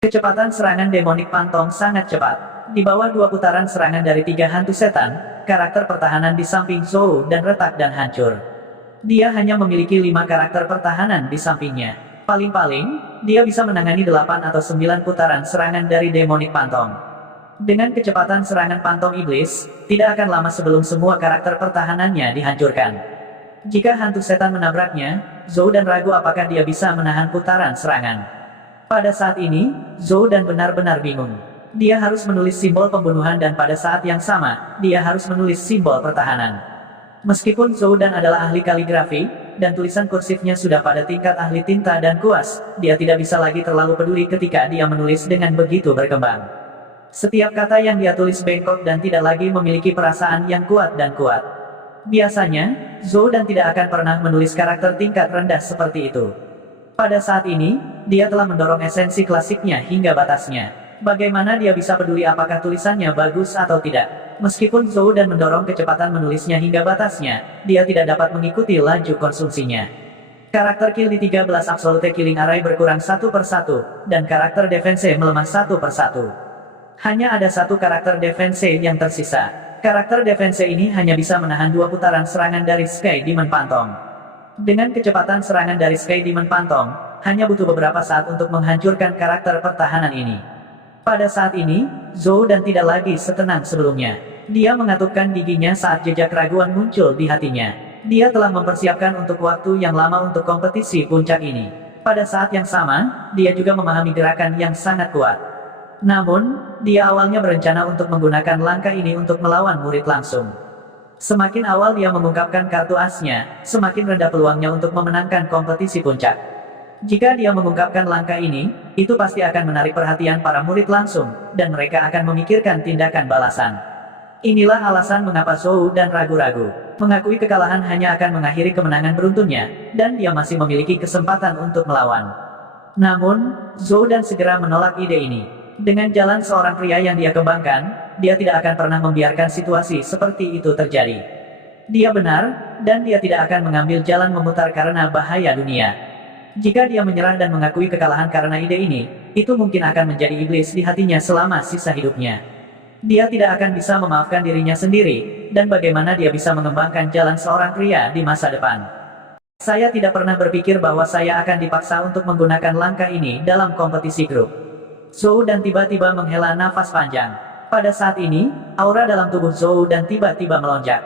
Kecepatan serangan demonik Pantong sangat cepat. Di bawah 2 putaran serangan dari 3 hantu setan, karakter pertahanan di samping Zhou dan retak dan hancur. Dia hanya memiliki 5 karakter pertahanan di sampingnya. Paling-paling, dia bisa menangani 8 atau 9 putaran serangan dari demonik Pantong. Dengan kecepatan serangan Pantong Iblis, tidak akan lama sebelum semua karakter pertahanannya dihancurkan. Jika hantu setan menabraknya, Zhou dan ragu apakah dia bisa menahan putaran serangan. Pada saat ini, Zhou dan benar-benar bingung. Dia harus menulis simbol pembunuhan dan pada saat yang sama, dia harus menulis simbol pertahanan. Meskipun Zhou dan adalah ahli kaligrafi, dan tulisan kursifnya sudah pada tingkat ahli tinta dan kuas, dia tidak bisa lagi terlalu peduli ketika dia menulis dengan begitu berkembang. Setiap kata yang dia tulis bengkok dan tidak lagi memiliki perasaan yang kuat dan kuat. Biasanya, Zhou dan tidak akan pernah menulis karakter tingkat rendah seperti itu. Pada saat ini, dia telah mendorong esensi klasiknya hingga batasnya. Bagaimana dia bisa peduli apakah tulisannya bagus atau tidak? Meskipun Zhou dan mendorong kecepatan menulisnya hingga batasnya, dia tidak dapat mengikuti laju konsumsinya. Karakter kill di 13 Absolute Killing Array berkurang satu persatu, dan karakter defense melemah satu persatu. Hanya ada satu karakter defense yang tersisa. Karakter defense ini hanya bisa menahan 2 putaran serangan dari Sky Demon Pantong. Dengan kecepatan serangan dari Sky Demon Pantong, hanya butuh beberapa saat untuk menghancurkan karakter pertahanan ini. Pada saat ini, Zhou dan tidak lagi setenang sebelumnya. Dia mengatupkan giginya saat jejak keraguan muncul di hatinya. Dia telah mempersiapkan untuk waktu yang lama untuk kompetisi puncak ini. Pada saat yang sama, dia juga memahami gerakan yang sangat kuat. Namun, dia awalnya berencana untuk menggunakan langkah ini untuk melawan murid langsung. Semakin awal dia mengungkapkan kartu asnya, semakin rendah peluangnya untuk memenangkan kompetisi puncak. Jika dia mengungkapkan langkah ini, itu pasti akan menarik perhatian para murid langsung, dan mereka akan memikirkan tindakan balasan. Inilah alasan mengapa Zhou dan ragu-ragu. Mengakui kekalahan hanya akan mengakhiri kemenangan beruntunnya, dan dia masih memiliki kesempatan untuk melawan. Namun, Zhou dan segera menolak ide ini. Dengan jalan seorang pria yang dia kembangkan, dia tidak akan pernah membiarkan situasi seperti itu terjadi. Dia benar, dan dia tidak akan mengambil jalan memutar karena bahaya dunia. Jika dia menyerah dan mengakui kekalahan karena ide ini, itu mungkin akan menjadi iblis di hatinya selama sisa hidupnya. Dia tidak akan bisa memaafkan dirinya sendiri, dan bagaimana dia bisa mengembangkan jalan seorang pria di masa depan. Saya tidak pernah berpikir bahwa saya akan dipaksa untuk menggunakan langkah ini dalam kompetisi grup. Zhou dan tiba-tiba menghela nafas panjang. Pada saat ini, aura dalam tubuh Zhou dan tiba-tiba melonjak.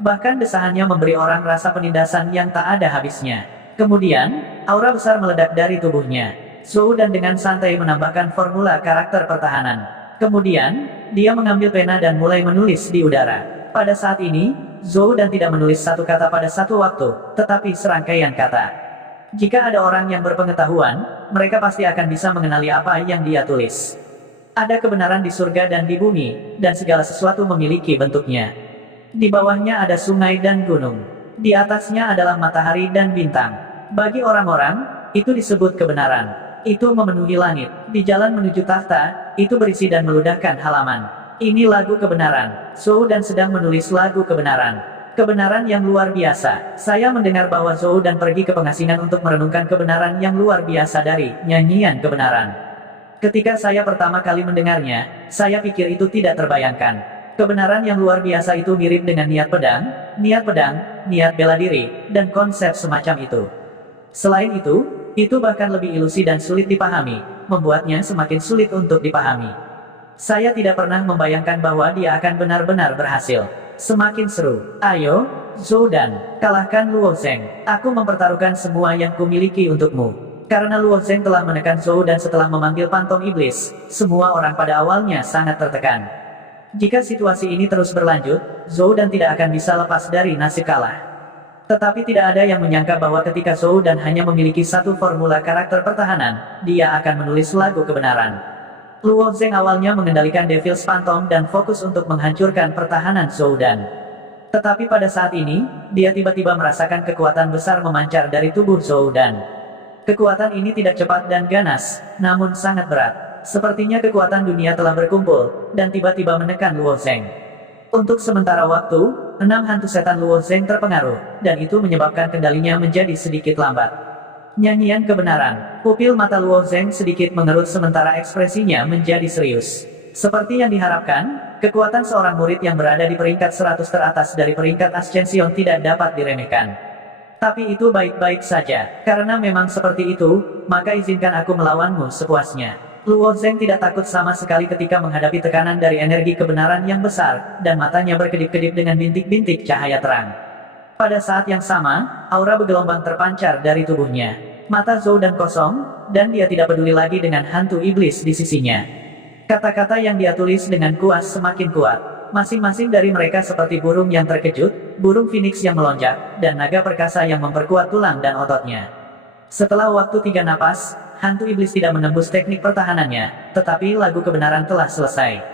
Bahkan desahannya memberi orang rasa penindasan yang tak ada habisnya. Kemudian, aura besar meledak dari tubuhnya. Zhou dan dengan santai menambahkan formula karakter pertahanan. Kemudian, dia mengambil pena dan mulai menulis di udara. Pada saat ini, Zhou dan tidak menulis satu kata pada satu waktu, tetapi serangkaian kata. Jika ada orang yang berpengetahuan, mereka pasti akan bisa mengenali apa yang dia tulis. Ada kebenaran di surga dan di bumi, dan segala sesuatu memiliki bentuknya. Di bawahnya ada sungai dan gunung. Di atasnya adalah matahari dan bintang. Bagi orang-orang, itu disebut kebenaran. Itu memenuhi langit. Di jalan menuju tahta, itu berisi dan meludahkan halaman. Ini lagu kebenaran. Zhou dan sedang menulis lagu kebenaran. Kebenaran yang luar biasa. Saya mendengar bahwa Zhou dan pergi ke pengasingan untuk merenungkan kebenaran yang luar biasa dari nyanyian kebenaran. Ketika saya pertama kali mendengarnya, saya pikir itu tidak terbayangkan. Kebenaran yang luar biasa itu mirip dengan niat pedang, niat bela diri, dan konsep semacam itu. Selain itu bahkan lebih ilusi dan sulit dipahami, membuatnya semakin sulit untuk dipahami. Saya tidak pernah membayangkan bahwa dia akan benar-benar berhasil. Semakin seru. Ayo, Zhou dan, kalahkan Luo Zheng. Aku mempertaruhkan semua yang kumiliki untukmu. Karena Luo Zheng telah menekan Zhou dan setelah memanggil Pantong Iblis, semua orang pada awalnya sangat tertekan. Jika situasi ini terus berlanjut, Zhou dan tidak akan bisa lepas dari nasib kalah. Tetapi tidak ada yang menyangka bahwa ketika Zhou dan hanya memiliki satu formula karakter pertahanan, dia akan menulis lagu kebenaran. Luo Zheng awalnya mengendalikan Devil's Phantom dan fokus untuk menghancurkan pertahanan Zhou dan. Tetapi pada saat ini, dia tiba-tiba merasakan kekuatan besar memancar dari tubuh Zhou dan. Kekuatan ini tidak cepat dan ganas, namun sangat berat. Sepertinya kekuatan dunia telah berkumpul, dan tiba-tiba menekan Luo Zheng. Untuk sementara waktu, 6 hantu setan Luo Zheng terpengaruh, dan itu menyebabkan kendalinya menjadi sedikit lambat. Nyanyian kebenaran. Pupil mata Luo Zheng sedikit mengerut sementara ekspresinya menjadi serius. Seperti yang diharapkan, kekuatan seorang murid yang berada di peringkat 100 teratas dari peringkat Ascension tidak dapat diremehkan. Tapi itu baik-baik saja, karena memang seperti itu, maka izinkan aku melawanmu sepuasnya. Luo Zheng tidak takut sama sekali ketika menghadapi tekanan dari energi kebenaran yang besar, dan matanya berkedip-kedip dengan bintik-bintik cahaya terang. Pada saat yang sama, aura bergelombang terpancar dari tubuhnya. Mata Zhou dan kosong, dan dia tidak peduli lagi dengan hantu iblis di sisinya. Kata-kata yang dia tulis dengan kuas semakin kuat. Masing-masing dari mereka seperti burung yang terkejut, burung phoenix yang melonjak, dan naga perkasa yang memperkuat tulang dan ototnya. Setelah waktu 3 napas, hantu iblis tidak menembus teknik pertahanannya, tetapi lagu kebenaran telah selesai.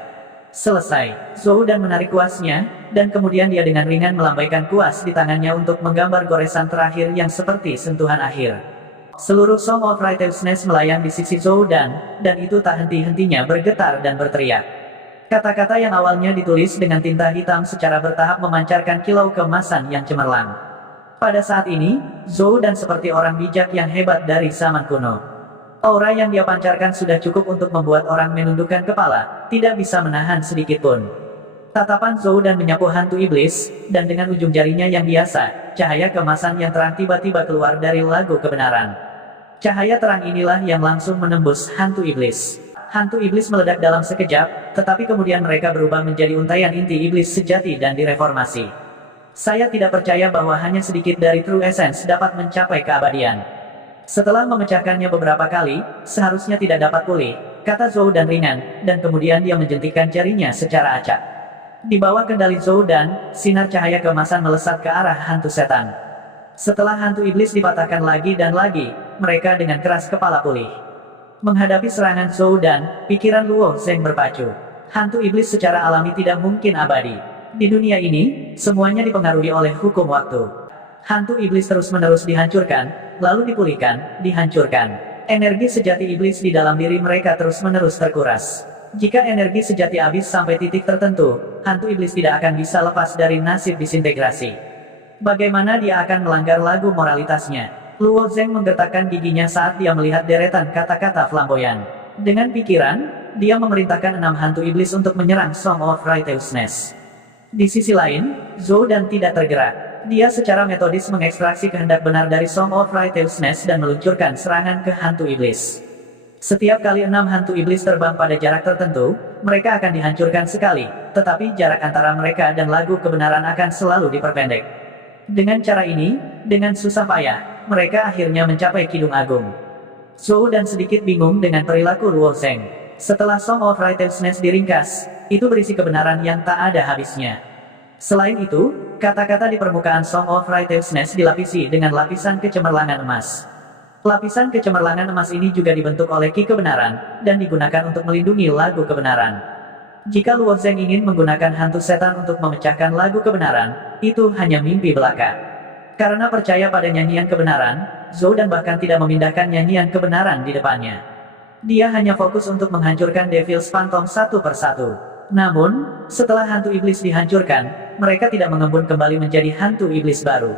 Selesai, Zhou dan menarik kuasnya, dan kemudian dia dengan ringan melambaikan kuas di tangannya untuk menggambar goresan terakhir yang seperti sentuhan akhir. Seluruh Song of Righteousness melayang di sisi Zhou dan itu tak henti-hentinya bergetar dan berteriak. Kata-kata yang awalnya ditulis dengan tinta hitam secara bertahap memancarkan kilau keemasan yang cemerlang. Pada saat ini, Zhou dan seperti orang bijak yang hebat dari zaman kuno. Aura yang dia pancarkan sudah cukup untuk membuat orang menundukkan kepala, tidak bisa menahan sedikit pun. Tatapan Zhou dan menyapu hantu iblis, dan dengan ujung jarinya yang biasa, cahaya keemasan yang terang tiba-tiba keluar dari lagu kebenaran. Cahaya terang inilah yang langsung menembus hantu iblis. Hantu iblis meledak dalam sekejap, tetapi kemudian mereka berubah menjadi untaian inti iblis sejati dan direformasi. Saya tidak percaya bahwa hanya sedikit dari True Essence dapat mencapai keabadian. Setelah memecahkannya beberapa kali, seharusnya tidak dapat pulih, kata Zhou dan ringan, dan kemudian dia menjentikkan jarinya secara acak. Di bawah kendali Zhou dan, sinar cahaya keemasan melesat ke arah hantu setan. Setelah hantu iblis dipatahkan lagi dan lagi, mereka dengan keras kepala pulih. Menghadapi serangan Zhou dan, pikiran Luo Zheng berpacu. Hantu iblis secara alami tidak mungkin abadi. Di dunia ini, semuanya dipengaruhi oleh hukum waktu. Hantu iblis terus-menerus dihancurkan, lalu dipulihkan, dihancurkan. Energi sejati iblis di dalam diri mereka terus-menerus terkuras. Jika energi sejati habis sampai titik tertentu, hantu iblis tidak akan bisa lepas dari nasib disintegrasi. Bagaimana dia akan melanggar lagu moralitasnya? Luo Zheng menggertakkan giginya saat dia melihat deretan kata-kata flamboyan. Dengan pikiran, dia memerintahkan 6 hantu iblis untuk menyerang Song of Righteousness. Di sisi lain, Zhou dan tidak tergerak. Dia secara metodis mengekstraksi kehendak benar dari Song of Righteousness dan meluncurkan serangan ke hantu iblis. Setiap kali 6 hantu iblis terbang pada jarak tertentu, mereka akan dihancurkan sekali, tetapi jarak antara mereka dan lagu kebenaran akan selalu diperpendek. Dengan cara ini, dengan susah payah, mereka akhirnya mencapai Kidung Agung. Zhou dan sedikit bingung dengan perilaku Luo Zheng. Setelah Song of Righteousness diringkas, itu berisi kebenaran yang tak ada habisnya. Selain itu, kata-kata di permukaan Song of Righteousness dilapisi dengan lapisan kecemerlangan emas. Lapisan kecemerlangan emas ini juga dibentuk oleh Ki kebenaran, dan digunakan untuk melindungi lagu kebenaran. Jika Luo Zheng ingin menggunakan hantu setan untuk memecahkan lagu kebenaran, itu hanya mimpi belaka. Karena percaya pada nyanyian kebenaran, Zhou dan bahkan tidak memindahkan nyanyian kebenaran di depannya. Dia hanya fokus untuk menghancurkan Devil's Phantom satu persatu. Namun, setelah hantu iblis dihancurkan, mereka tidak mengembun kembali menjadi hantu iblis baru.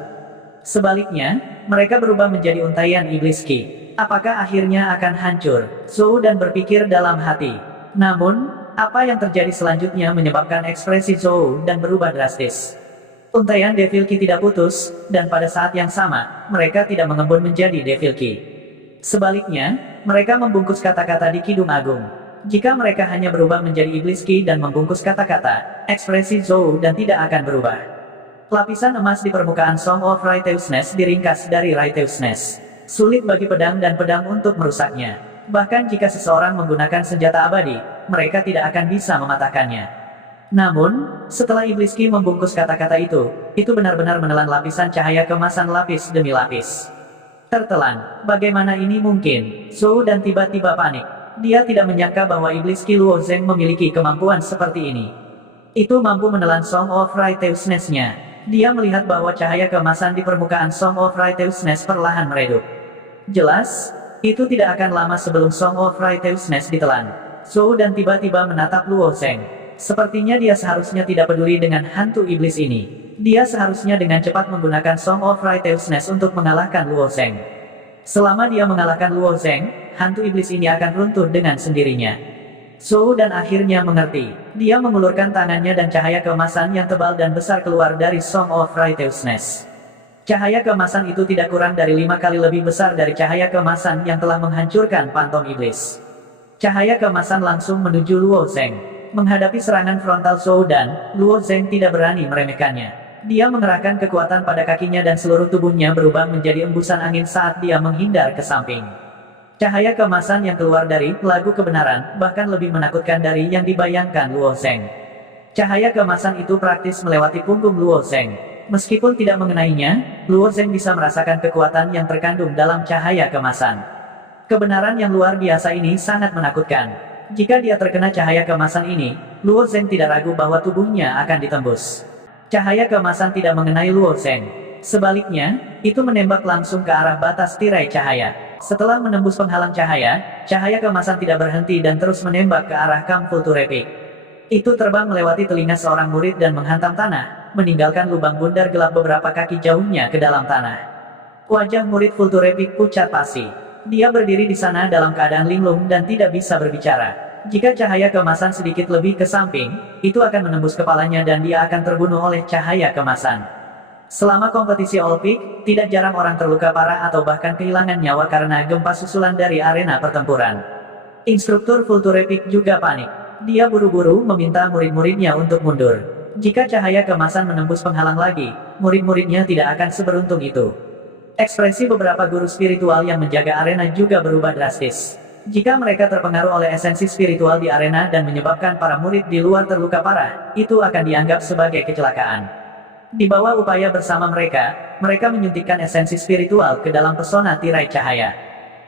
Sebaliknya, mereka berubah menjadi untaian iblis Ki. Apakah akhirnya akan hancur? Zhou dan berpikir dalam hati. Namun, apa yang terjadi selanjutnya menyebabkan ekspresi Zhou dan berubah drastis. Untaian Devil Ki tidak putus, dan pada saat yang sama, mereka tidak mengembun menjadi Devil Ki. Sebaliknya, mereka membungkus kata-kata di Kidung Agung. Jika mereka hanya berubah menjadi iblis Ki dan membungkus kata-kata, ekspresi Zhou dan tidak akan berubah. Lapisan emas di permukaan Song of Righteousness diringkas dari Righteousness. Sulit bagi pedang dan pedang untuk merusaknya. Bahkan jika seseorang menggunakan senjata abadi, mereka tidak akan bisa mematahkannya. Namun, setelah iblis Ki membungkus kata-kata itu benar-benar menelan lapisan cahaya kemasan lapis demi lapis. Tertelan, bagaimana ini mungkin? Zhou dan tiba-tiba panik. Dia tidak menyangka bahwa iblis Ki Luo Zheng memiliki kemampuan seperti ini. Itu mampu menelan Song of Righteousness-nya. Dia melihat bahwa cahaya keemasan di permukaan Song of Righteousness perlahan meredup. Jelas, itu tidak akan lama sebelum Song of Righteousness ditelan. Zhou dan tiba-tiba menatap Luo Zheng. Sepertinya dia seharusnya tidak peduli dengan hantu iblis ini. Dia seharusnya dengan cepat menggunakan Song of Righteousness untuk mengalahkan Luo Zheng. Selama dia mengalahkan Luo Zheng, hantu iblis ini akan runtuh dengan sendirinya. Zhou Dan akhirnya mengerti. Dia mengulurkan tangannya dan cahaya keemasan yang tebal dan besar keluar dari Song of Righteousness. Cahaya keemasan itu tidak kurang dari 5 kali lebih besar dari cahaya keemasan yang telah menghancurkan pantom iblis. Cahaya keemasan langsung menuju Luo Zheng. Menghadapi serangan frontal Zhou Dan, Luo Zheng tidak berani meremehkannya. Dia mengerahkan kekuatan pada kakinya dan seluruh tubuhnya berubah menjadi embusan angin saat dia menghindar ke samping. Cahaya keemasan yang keluar dari lagu kebenaran bahkan lebih menakutkan dari yang dibayangkan Luo Zheng. Cahaya keemasan itu praktis melewati punggung Luo Zheng. Meskipun tidak mengenainya, Luo Zheng bisa merasakan kekuatan yang terkandung dalam cahaya keemasan. Kebenaran yang luar biasa ini sangat menakutkan. Jika dia terkena cahaya keemasan ini, Luo Zheng tidak ragu bahwa tubuhnya akan ditembus. Cahaya keemasan tidak mengenai Luo Zheng. Sebaliknya, itu menembak langsung ke arah batas tirai cahaya. Setelah menembus penghalang cahaya, cahaya keemasan tidak berhenti dan terus menembak ke arah Kang Fulturepik. Itu terbang melewati telinga seorang murid dan menghantam tanah, meninggalkan lubang bundar gelap beberapa kaki jauhnya ke dalam tanah. Wajah murid Fulturepik pucat pasi. Dia berdiri di sana dalam keadaan linglung dan tidak bisa berbicara. Jika cahaya keemasan sedikit lebih ke samping, itu akan menembus kepalanya dan dia akan terbunuh oleh cahaya keemasan. Selama kompetisi Olympic, tidak jarang orang terluka parah atau bahkan kehilangan nyawa karena gempa susulan dari arena pertempuran. Instruktur Fulturepik juga panik. Dia buru-buru meminta murid-muridnya untuk mundur. Jika cahaya keemasan menembus penghalang lagi, murid-muridnya tidak akan seberuntung itu. Ekspresi beberapa guru spiritual yang menjaga arena juga berubah drastis. Jika mereka terpengaruh oleh esensi spiritual di arena dan menyebabkan para murid di luar terluka parah, itu akan dianggap sebagai kecelakaan. Di bawah upaya bersama mereka menyuntikkan esensi spiritual ke dalam pesona tirai cahaya.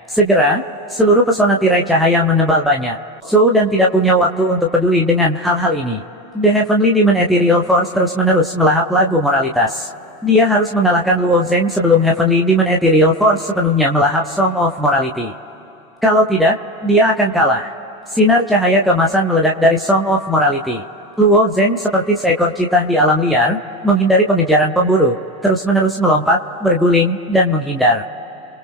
Segera, seluruh pesona tirai cahaya menebal banyak. Zhou Dan tidak punya waktu untuk peduli dengan hal-hal ini. The Heavenly Demon Ethereal Force terus-menerus melahap lagu moralitas. Dia harus mengalahkan Luo Zheng sebelum Heavenly Demon Ethereal Force sepenuhnya melahap Song of Morality. Kalau tidak, dia akan kalah. Sinar cahaya keemasan meledak dari Song of Morality. Luo Zheng seperti seekor citah di alam liar, menghindari pengejaran pemburu, terus-menerus melompat, berguling, dan menghindar.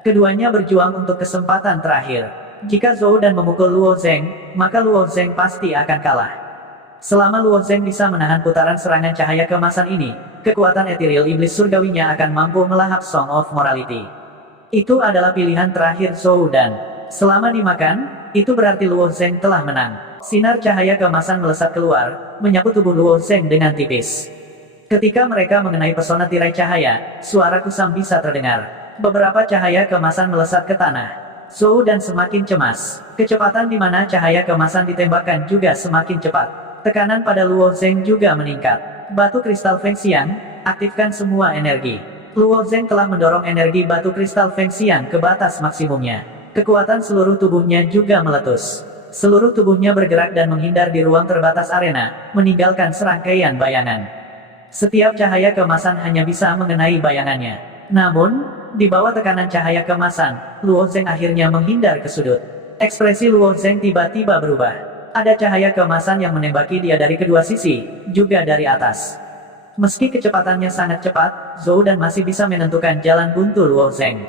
Keduanya berjuang untuk kesempatan terakhir. Jika Zhou Dan memukul Luo Zheng, maka Luo Zheng pasti akan kalah. Selama Luo Zheng bisa menahan putaran serangan cahaya keemasan ini, kekuatan ethereal iblis surgawinya akan mampu melahap Song of Morality. Itu adalah pilihan terakhir Zhou Dan. Selama dimakan, itu berarti Luo Zheng telah menang. Sinar cahaya keemasan melesat keluar, menyapu tubuh Luo Zheng dengan tipis. Ketika mereka mengenai pesona tirai cahaya, suara kusam bisa terdengar. Beberapa cahaya keemasan melesat ke tanah. Zhou Dan semakin cemas. Kecepatan di mana cahaya keemasan ditembakkan juga semakin cepat. Tekanan pada Luo Zheng juga meningkat. Batu kristal Feng Xiang, aktifkan semua energi. Luo Zheng telah mendorong energi batu kristal Feng Xiang ke batas maksimumnya. Kekuatan seluruh tubuhnya juga meletus. Seluruh tubuhnya bergerak dan menghindar di ruang terbatas arena, meninggalkan serangkaian bayangan. Setiap cahaya keemasan hanya bisa mengenai bayangannya. Namun, di bawah tekanan cahaya keemasan, Luo Zheng akhirnya menghindar ke sudut. Ekspresi Luo Zheng tiba-tiba berubah. Ada cahaya keemasan yang menembaki dia dari kedua sisi, juga dari atas. Meski kecepatannya sangat cepat, Zhou Dan masih bisa menentukan jalan buntu Luo Zheng.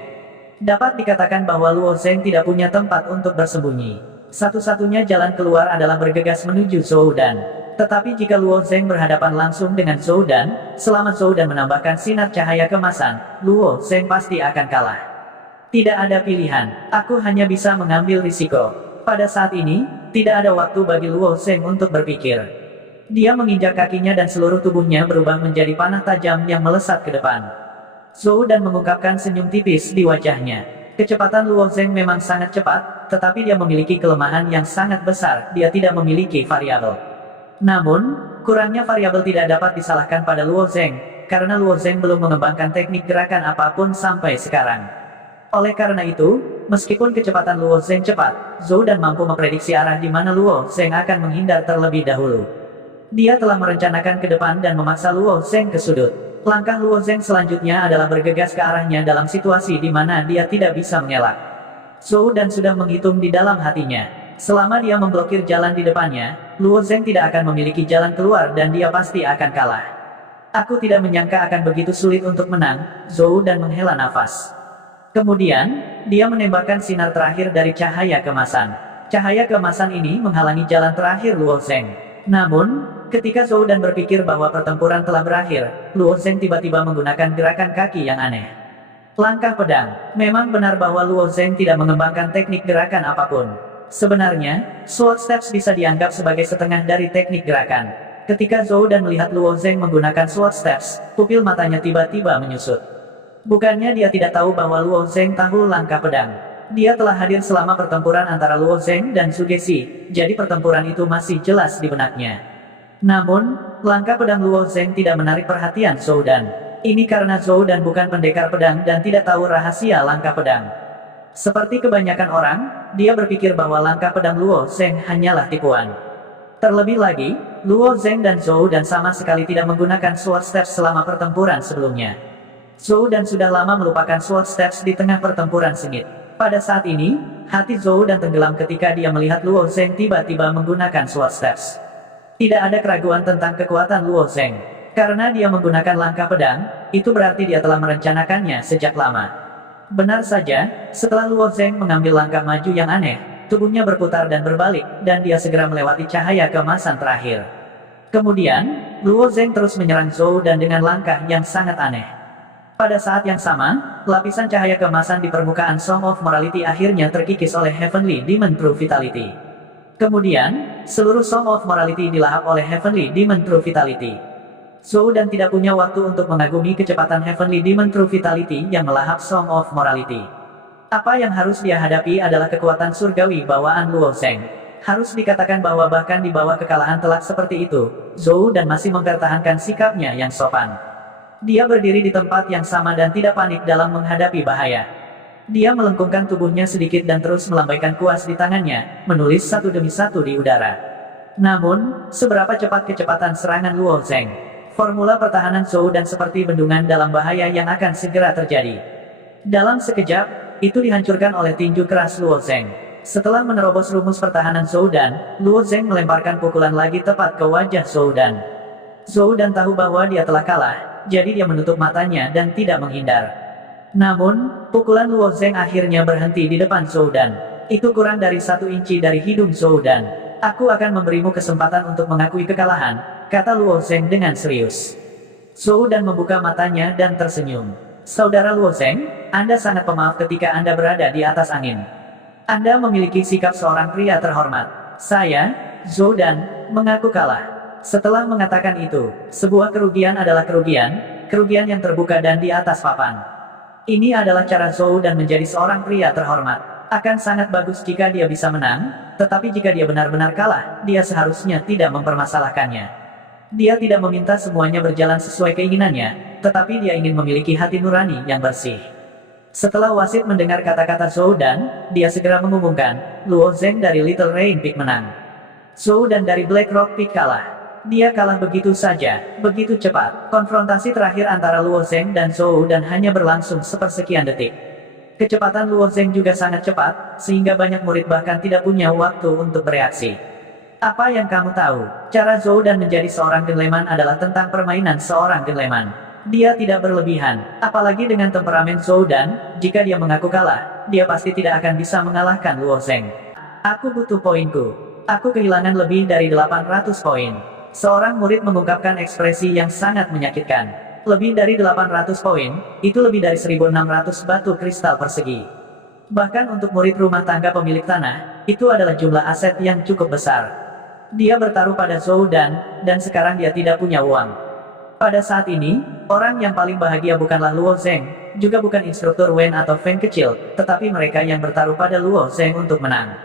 Dapat dikatakan bahwa Luo Zheng tidak punya tempat untuk bersembunyi. Satu-satunya jalan keluar adalah bergegas menuju Zhou Dan. Tetapi jika Luo Zheng berhadapan langsung dengan Zhou Dan, selama Zhou Dan menambahkan sinar cahaya kemasan, Luo Zheng pasti akan kalah. Tidak ada pilihan, aku hanya bisa mengambil risiko. Pada saat ini, tidak ada waktu bagi Luo Zheng untuk berpikir. Dia menginjak kakinya dan seluruh tubuhnya berubah menjadi panah tajam yang melesat ke depan. Zhou Dan mengungkapkan senyum tipis di wajahnya. Kecepatan Luo Zheng memang sangat cepat, tetapi dia memiliki kelemahan yang sangat besar, dia tidak memiliki variabel. Namun, kurangnya variabel tidak dapat disalahkan pada Luo Zheng, karena Luo Zheng belum mengembangkan teknik gerakan apapun sampai sekarang. Oleh karena itu, meskipun kecepatan Luo Zheng cepat, Zhou Dan mampu memprediksi arah di mana Luo Zheng akan menghindar terlebih dahulu. Dia telah merencanakan ke depan dan memaksa Luo Zheng ke sudut. Langkah Luo Zheng selanjutnya adalah bergegas ke arahnya dalam situasi di mana dia tidak bisa mengelak. Zhou Dan sudah menghitung di dalam hatinya. Selama dia memblokir jalan di depannya, Luo Zheng tidak akan memiliki jalan keluar dan dia pasti akan kalah. Aku tidak menyangka akan begitu sulit untuk menang, Zhou Dan menghela nafas. Kemudian, dia menembakkan sinar terakhir dari cahaya keemasan. Cahaya keemasan ini menghalangi jalan terakhir Luo Zheng. Namun, ketika Zhou Dan berpikir bahwa pertempuran telah berakhir, Luo Zheng tiba-tiba menggunakan gerakan kaki yang aneh. Langkah pedang. Memang benar bahwa Luo Zheng tidak mengembangkan teknik gerakan apapun. Sebenarnya, sword steps bisa dianggap sebagai setengah dari teknik gerakan. Ketika Zhou Dan melihat Luo Zheng menggunakan sword steps, pupil matanya tiba-tiba menyusut. Bukannya dia tidak tahu bahwa Luo Zheng tahu langkah pedang. Dia telah hadir selama pertempuran antara Luo Zheng dan Zhuge Si, jadi pertempuran itu masih jelas di benaknya. Namun, langkah pedang Luo Zheng tidak menarik perhatian Zhou Dan. Ini karena Zhou Dan bukan pendekar pedang dan tidak tahu rahasia langkah pedang. Seperti kebanyakan orang, dia berpikir bahwa langkah pedang Luo Zheng hanyalah tipuan. Terlebih lagi, Luo Zheng dan Zhou Dan sama sekali tidak menggunakan sword steps selama pertempuran sebelumnya. Zhou Dan sudah lama melupakan sword steps di tengah pertempuran sengit. Pada saat ini, hati Zhou Dan tenggelam ketika dia melihat Luo Zheng tiba-tiba menggunakan sword steps. Tidak ada keraguan tentang kekuatan Luo Zheng. Karena dia menggunakan langkah pedang, itu berarti dia telah merencanakannya sejak lama. Benar saja, setelah Luo Zheng mengambil langkah maju yang aneh, tubuhnya berputar dan berbalik, dan dia segera melewati cahaya keemasan terakhir. Kemudian, Luo Zheng terus menyerang Zhou Dan dengan langkah yang sangat aneh. Pada saat yang sama, lapisan cahaya keemasan di permukaan Song of Morality akhirnya terkikis oleh Heavenly Demon True Vitality. Kemudian, seluruh Song of Morality dilahap oleh Heavenly Demon True Vitality. Zhou Dan tidak punya waktu untuk mengagumi kecepatan Heavenly Demon True Vitality yang melahap Song of Morality. Apa yang harus dia hadapi adalah kekuatan surgawi bawaan Luo Zheng. Harus dikatakan bahwa bahkan di bawah kekalahan telak seperti itu, Zhou Dan masih mempertahankan sikapnya yang sopan. Dia berdiri di tempat yang sama dan tidak panik dalam menghadapi bahaya. Dia melengkungkan tubuhnya sedikit dan terus melambaikan kuas di tangannya, menulis satu demi satu di udara. Namun, seberapa cepat kecepatan serangan Luo Zheng? Formula pertahanan Zhou Dan seperti bendungan dalam bahaya yang akan segera terjadi. Dalam sekejap, itu dihancurkan oleh tinju keras Luo Zheng. Setelah menerobos rumus pertahanan Zhou Dan, Luo Zheng melemparkan pukulan lagi tepat ke wajah Zhou Dan. Zhou Dan tahu bahwa dia telah kalah, jadi dia menutup matanya dan tidak menghindar. Namun, pukulan Luo Zheng akhirnya berhenti di depan Zhou Dan. Itu kurang dari 1 inci dari hidung Zhou Dan. Aku akan memberimu kesempatan untuk mengakui kekalahan, kata Luo Zheng dengan serius. Zhou Dan membuka matanya dan tersenyum. Saudara Luo Zheng, Anda sangat pemaaf ketika Anda berada di atas angin. Anda memiliki sikap seorang pria terhormat. Saya, Zhou Dan, mengaku kalah. Setelah mengatakan itu, sebuah kerugian adalah kerugian yang terbuka dan di atas papan. Ini adalah cara Zhou Dan menjadi seorang pria terhormat. Akan sangat bagus jika dia bisa menang, tetapi jika dia benar-benar kalah, dia seharusnya tidak mempermasalahkannya. Dia tidak meminta semuanya berjalan sesuai keinginannya, tetapi dia ingin memiliki hati nurani yang bersih. Setelah wasit mendengar kata-kata Zhou Dan, dia segera mengumumkan, Luo Zheng dari Little Rain Peak menang. Zhou Dan dari Black Rock Peak kalah. Dia kalah begitu saja, begitu cepat. Konfrontasi terakhir antara Luo Zheng dan Zhou Dan hanya berlangsung sepersekian detik. Kecepatan Luo Zheng juga sangat cepat, sehingga banyak murid bahkan tidak punya waktu untuk bereaksi. Apa yang kamu tahu? Cara Zhou Dan menjadi seorang gentleman adalah tentang permainan seorang gentleman. Dia tidak berlebihan, apalagi dengan temperamen Zhou Dan, jika dia mengaku kalah, dia pasti tidak akan bisa mengalahkan Luo Zheng. Aku butuh poinku. Aku kehilangan lebih dari 800 poin. Seorang murid mengungkapkan ekspresi yang sangat menyakitkan. Lebih dari 800 poin, itu lebih dari 1.600 batu kristal persegi. Bahkan untuk murid rumah tangga pemilik tanah, itu adalah jumlah aset yang cukup besar. Dia bertaruh pada Zhou Dan sekarang dia tidak punya uang. Pada saat ini, orang yang paling bahagia bukanlah Luo Zheng, juga bukan instruktur Wen atau Feng kecil, tetapi mereka yang bertaruh pada Luo Zheng untuk menang.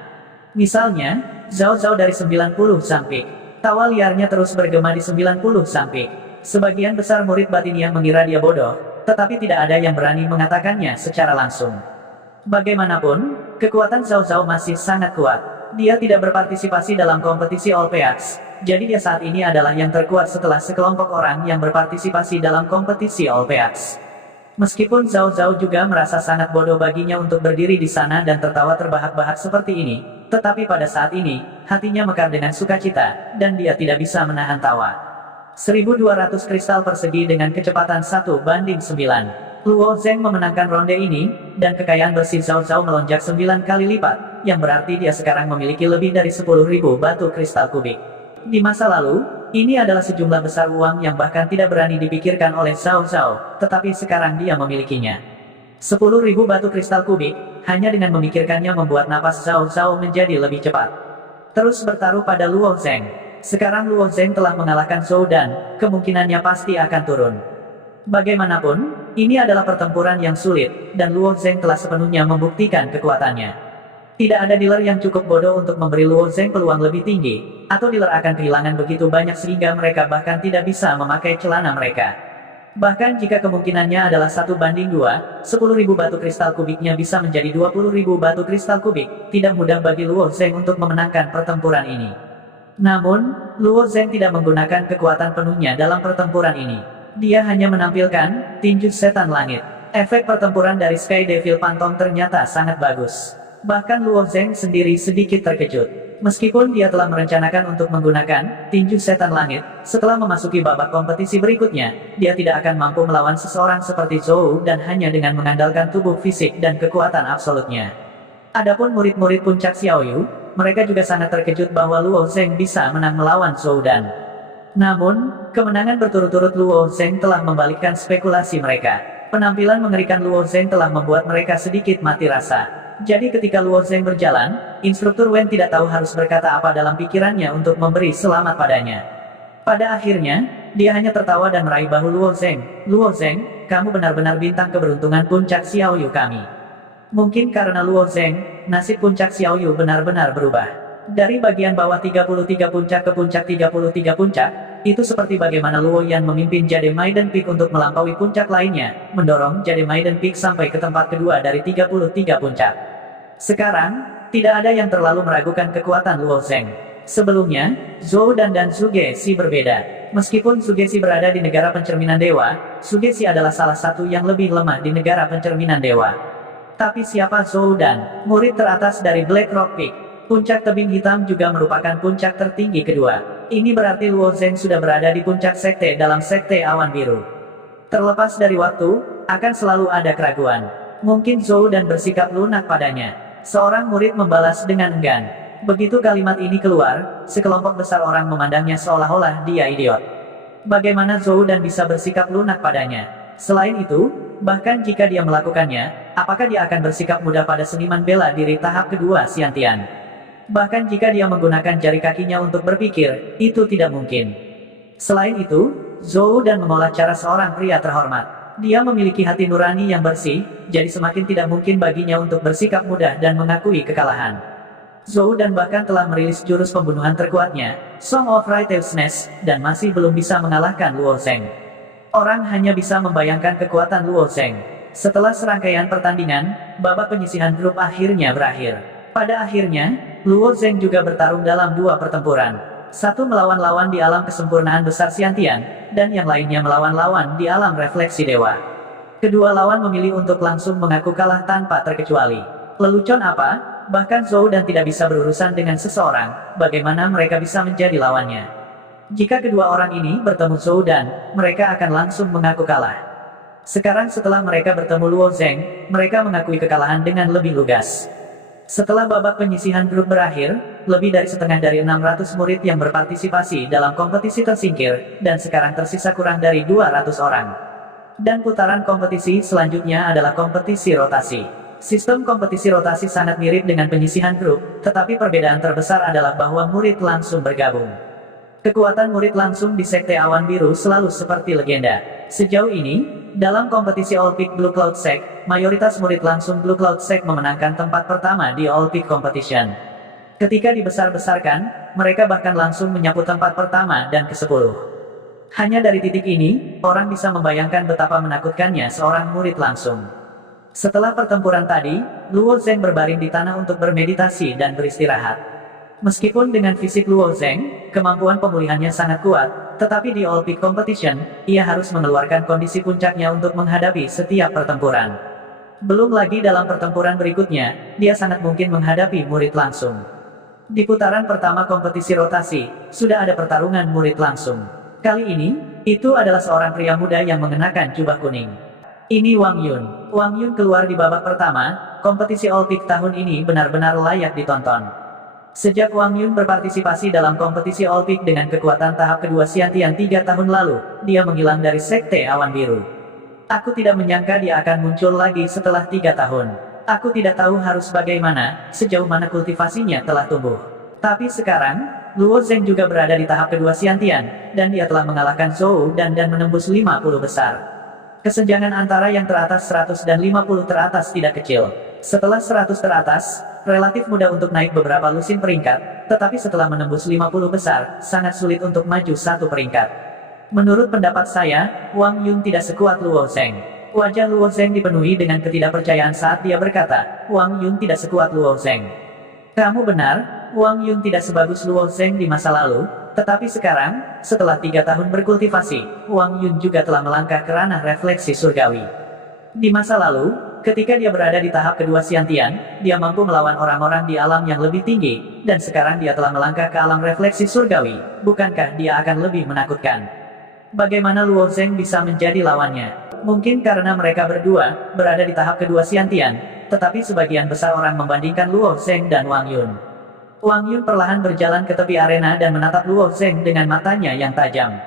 Misalnya, Zhao Zhao dari 90 sampik. Tawa liarnya terus bergema di 90 sampik. Sebagian besar murid batin yang mengira dia bodoh, tetapi tidak ada yang berani mengatakannya secara langsung. Bagaimanapun, kekuatan Zhao Zhao masih sangat kuat. Dia tidak berpartisipasi dalam kompetisi Olympiads, jadi dia saat ini adalah yang terkuat setelah sekelompok orang yang berpartisipasi dalam kompetisi Olympiads. Meskipun Zhao Zhao juga merasa sangat bodoh baginya untuk berdiri di sana dan tertawa terbahak-bahak seperti ini, tetapi pada saat ini, hatinya mekar dengan sukacita, dan dia tidak bisa menahan tawa. 1.200 kristal persegi dengan kecepatan 1:9. Luo Zheng memenangkan ronde ini, dan kekayaan bersih Zhao Zhao melonjak 9 kali lipat, yang berarti dia sekarang memiliki lebih dari 10.000 batu kristal kubik. Di masa lalu, ini adalah sejumlah besar uang yang bahkan tidak berani dipikirkan oleh Zhao Zhao, tetapi sekarang dia memilikinya. 10.000 batu kristal kubik, hanya dengan memikirkannya membuat napas Zhao Zhao menjadi lebih cepat. Terus bertaruh pada Luo Zheng. Sekarang Luo Zheng telah mengalahkan Zhou Dan, kemungkinannya pasti akan turun. Bagaimanapun, ini adalah pertempuran yang sulit, dan Luo Zheng telah sepenuhnya membuktikan kekuatannya. Tidak ada dealer yang cukup bodoh untuk memberi Luo Zheng peluang lebih tinggi, atau dealer akan kehilangan begitu banyak sehingga mereka bahkan tidak bisa memakai celana mereka. Bahkan jika kemungkinannya adalah 1:2, 10.000 batu kristal kubiknya bisa menjadi 20.000 batu kristal kubik, tidak mudah bagi Luo Zheng untuk memenangkan pertempuran ini. Namun, Luo Zheng tidak menggunakan kekuatan penuhnya dalam pertempuran ini. Dia hanya menampilkan tinju setan langit. Efek pertempuran dari Sky Devil Phantom ternyata sangat bagus. Bahkan Luo Zheng sendiri sedikit terkejut. Meskipun dia telah merencanakan untuk menggunakan tinju setan langit, setelah memasuki babak kompetisi berikutnya, dia tidak akan mampu melawan seseorang seperti Zhou Dan hanya dengan mengandalkan tubuh fisik dan kekuatan absolutnya. Adapun murid-murid puncak Xiaoyu, mereka juga sangat terkejut bahwa Luo Zheng bisa menang melawan Zhou Dan. Namun, kemenangan berturut-turut Luo Zheng telah membalikkan spekulasi mereka. Penampilan mengerikan Luo Zheng telah membuat mereka sedikit mati rasa. Jadi ketika Luo Zheng berjalan, instruktur Wen tidak tahu harus berkata apa dalam pikirannya untuk memberi selamat padanya. Pada akhirnya, dia hanya tertawa dan meraih bahu Luo Zheng. Luo Zheng, kamu benar-benar bintang keberuntungan puncak Xiaoyu kami. Mungkin karena Luo Zheng, nasib puncak Xiaoyu benar-benar berubah. Dari bagian bawah 33 puncak ke puncak 33 puncak, itu seperti bagaimana Luo Yan memimpin Jade Maiden Peak untuk melampaui puncak lainnya, mendorong Jade Maiden Peak sampai ke tempat kedua dari 33 puncak. Sekarang, tidak ada yang terlalu meragukan kekuatan Luo Zheng. Sebelumnya, Zhou Dan Zugesi berbeda. Meskipun Zugesi berada di negara pencerminan dewa, Zugesi adalah salah satu yang lebih lemah di negara pencerminan dewa. Tapi siapa Zhou Dan, murid teratas dari Black Rock Peak? Puncak tebing hitam juga merupakan puncak tertinggi kedua. Ini berarti Luo Zheng sudah berada di puncak sekte dalam sekte awan biru. Terlepas dari waktu, akan selalu ada keraguan. Mungkin Zhou Dan bersikap lunak padanya. Seorang murid membalas dengan enggan. Begitu kalimat ini keluar, sekelompok besar orang memandangnya seolah-olah dia idiot. Bagaimana Zhou Dan bisa bersikap lunak padanya? Selain itu, bahkan jika dia melakukannya, apakah dia akan bersikap mudah pada seniman bela diri tahap kedua Xiantian? Bahkan jika dia menggunakan jari kakinya untuk berpikir, itu tidak mungkin. Selain itu, Zhou Dan mengolah cara seorang pria terhormat. Dia memiliki hati nurani yang bersih, jadi semakin tidak mungkin baginya untuk bersikap mudah dan mengakui kekalahan. Zhou Dan bahkan telah merilis jurus pembunuhan terkuatnya, Song of Righteousness, dan masih belum bisa mengalahkan Luo Zheng. Orang hanya bisa membayangkan kekuatan Luo Zheng. Setelah serangkaian pertandingan, babak penyisihan grup akhirnya berakhir. Pada akhirnya, Luo Zheng juga bertarung dalam dua pertempuran. Satu melawan lawan di alam kesempurnaan besar Xiantian, dan yang lainnya melawan lawan di alam refleksi dewa. Kedua lawan memilih untuk langsung mengaku kalah tanpa terkecuali. Lelucon apa? Bahkan Zhou Dan tidak bisa berurusan dengan seseorang, bagaimana mereka bisa menjadi lawannya? Jika kedua orang ini bertemu Zhou Dan, mereka akan langsung mengaku kalah. Sekarang setelah mereka bertemu Luo Zheng, mereka mengakui kekalahan dengan lebih lugas. Setelah babak penyisihan grup berakhir, lebih dari setengah dari 600 murid yang berpartisipasi dalam kompetisi tersingkir, dan sekarang tersisa kurang dari 200 orang. Dan putaran kompetisi selanjutnya adalah kompetisi rotasi. Sistem kompetisi rotasi sangat mirip dengan penyisihan grup, tetapi perbedaan terbesar adalah bahwa murid langsung bergabung. Kekuatan murid langsung di Sekte Awan Biru selalu seperti legenda. Sejauh ini, dalam kompetisi All Peak Blue Cloud Sect, mayoritas murid langsung Blue Cloud Sect memenangkan tempat pertama di All Peak Competition. Ketika dibesar-besarkan, mereka bahkan langsung menyapu tempat pertama dan ke-10. Hanya dari titik ini, orang bisa membayangkan betapa menakutkannya seorang murid langsung. Setelah pertempuran tadi, Luo Zheng berbaring di tanah untuk bermeditasi dan beristirahat. Meskipun dengan fisik Luo Zheng, kemampuan pemulihannya sangat kuat, tetapi di All Peak Competition, ia harus mengeluarkan kondisi puncaknya untuk menghadapi setiap pertempuran. Belum lagi dalam pertempuran berikutnya, dia sangat mungkin menghadapi murid langsung. Di putaran pertama kompetisi rotasi, sudah ada pertarungan murid langsung. Kali ini, itu adalah seorang pria muda yang mengenakan jubah kuning. Ini Wang Yun. Wang Yun keluar di babak pertama, kompetisi All Pick tahun ini benar-benar layak ditonton. Sejak Wang Yun berpartisipasi dalam kompetisi All Pick dengan kekuatan tahap kedua Xiantian 3 tahun lalu, dia menghilang dari Sekte Awan Biru. Aku tidak menyangka dia akan muncul lagi setelah 3 tahun. Aku tidak tahu harus bagaimana, sejauh mana kultivasinya telah tumbuh. Tapi sekarang, Luo Zheng juga berada di tahap kedua Xiantian, dan dia telah mengalahkan Zhou dan menembus 50 besar. Kesenjangan antara yang teratas 100 dan 50 teratas tidak kecil. Setelah 100 teratas, relatif mudah untuk naik beberapa lusin peringkat, tetapi setelah menembus 50 besar, sangat sulit untuk maju satu peringkat. Menurut pendapat saya, Wang Yun tidak sekuat Luo Zheng. Wajah Luo Zheng dipenuhi dengan ketidakpercayaan saat dia berkata, Wang Yun tidak sekuat Luo Zheng. Kamu benar, Wang Yun tidak sebagus Luo Zheng di masa lalu, tetapi sekarang, setelah 3 tahun berkultivasi, Wang Yun juga telah melangkah ke ranah refleksi surgawi. Di masa lalu, ketika dia berada di tahap kedua Xiantian, dia mampu melawan orang-orang di alam yang lebih tinggi, dan sekarang dia telah melangkah ke alam refleksi surgawi. Bukankah dia akan lebih menakutkan? Bagaimana Luo Zheng bisa menjadi lawannya? Mungkin karena mereka berdua berada di tahap kedua Xiantian, tetapi sebagian besar orang membandingkan Luo Zheng dan Wang Yun. Wang Yun perlahan berjalan ke tepi arena dan menatap Luo Zheng dengan matanya yang tajam.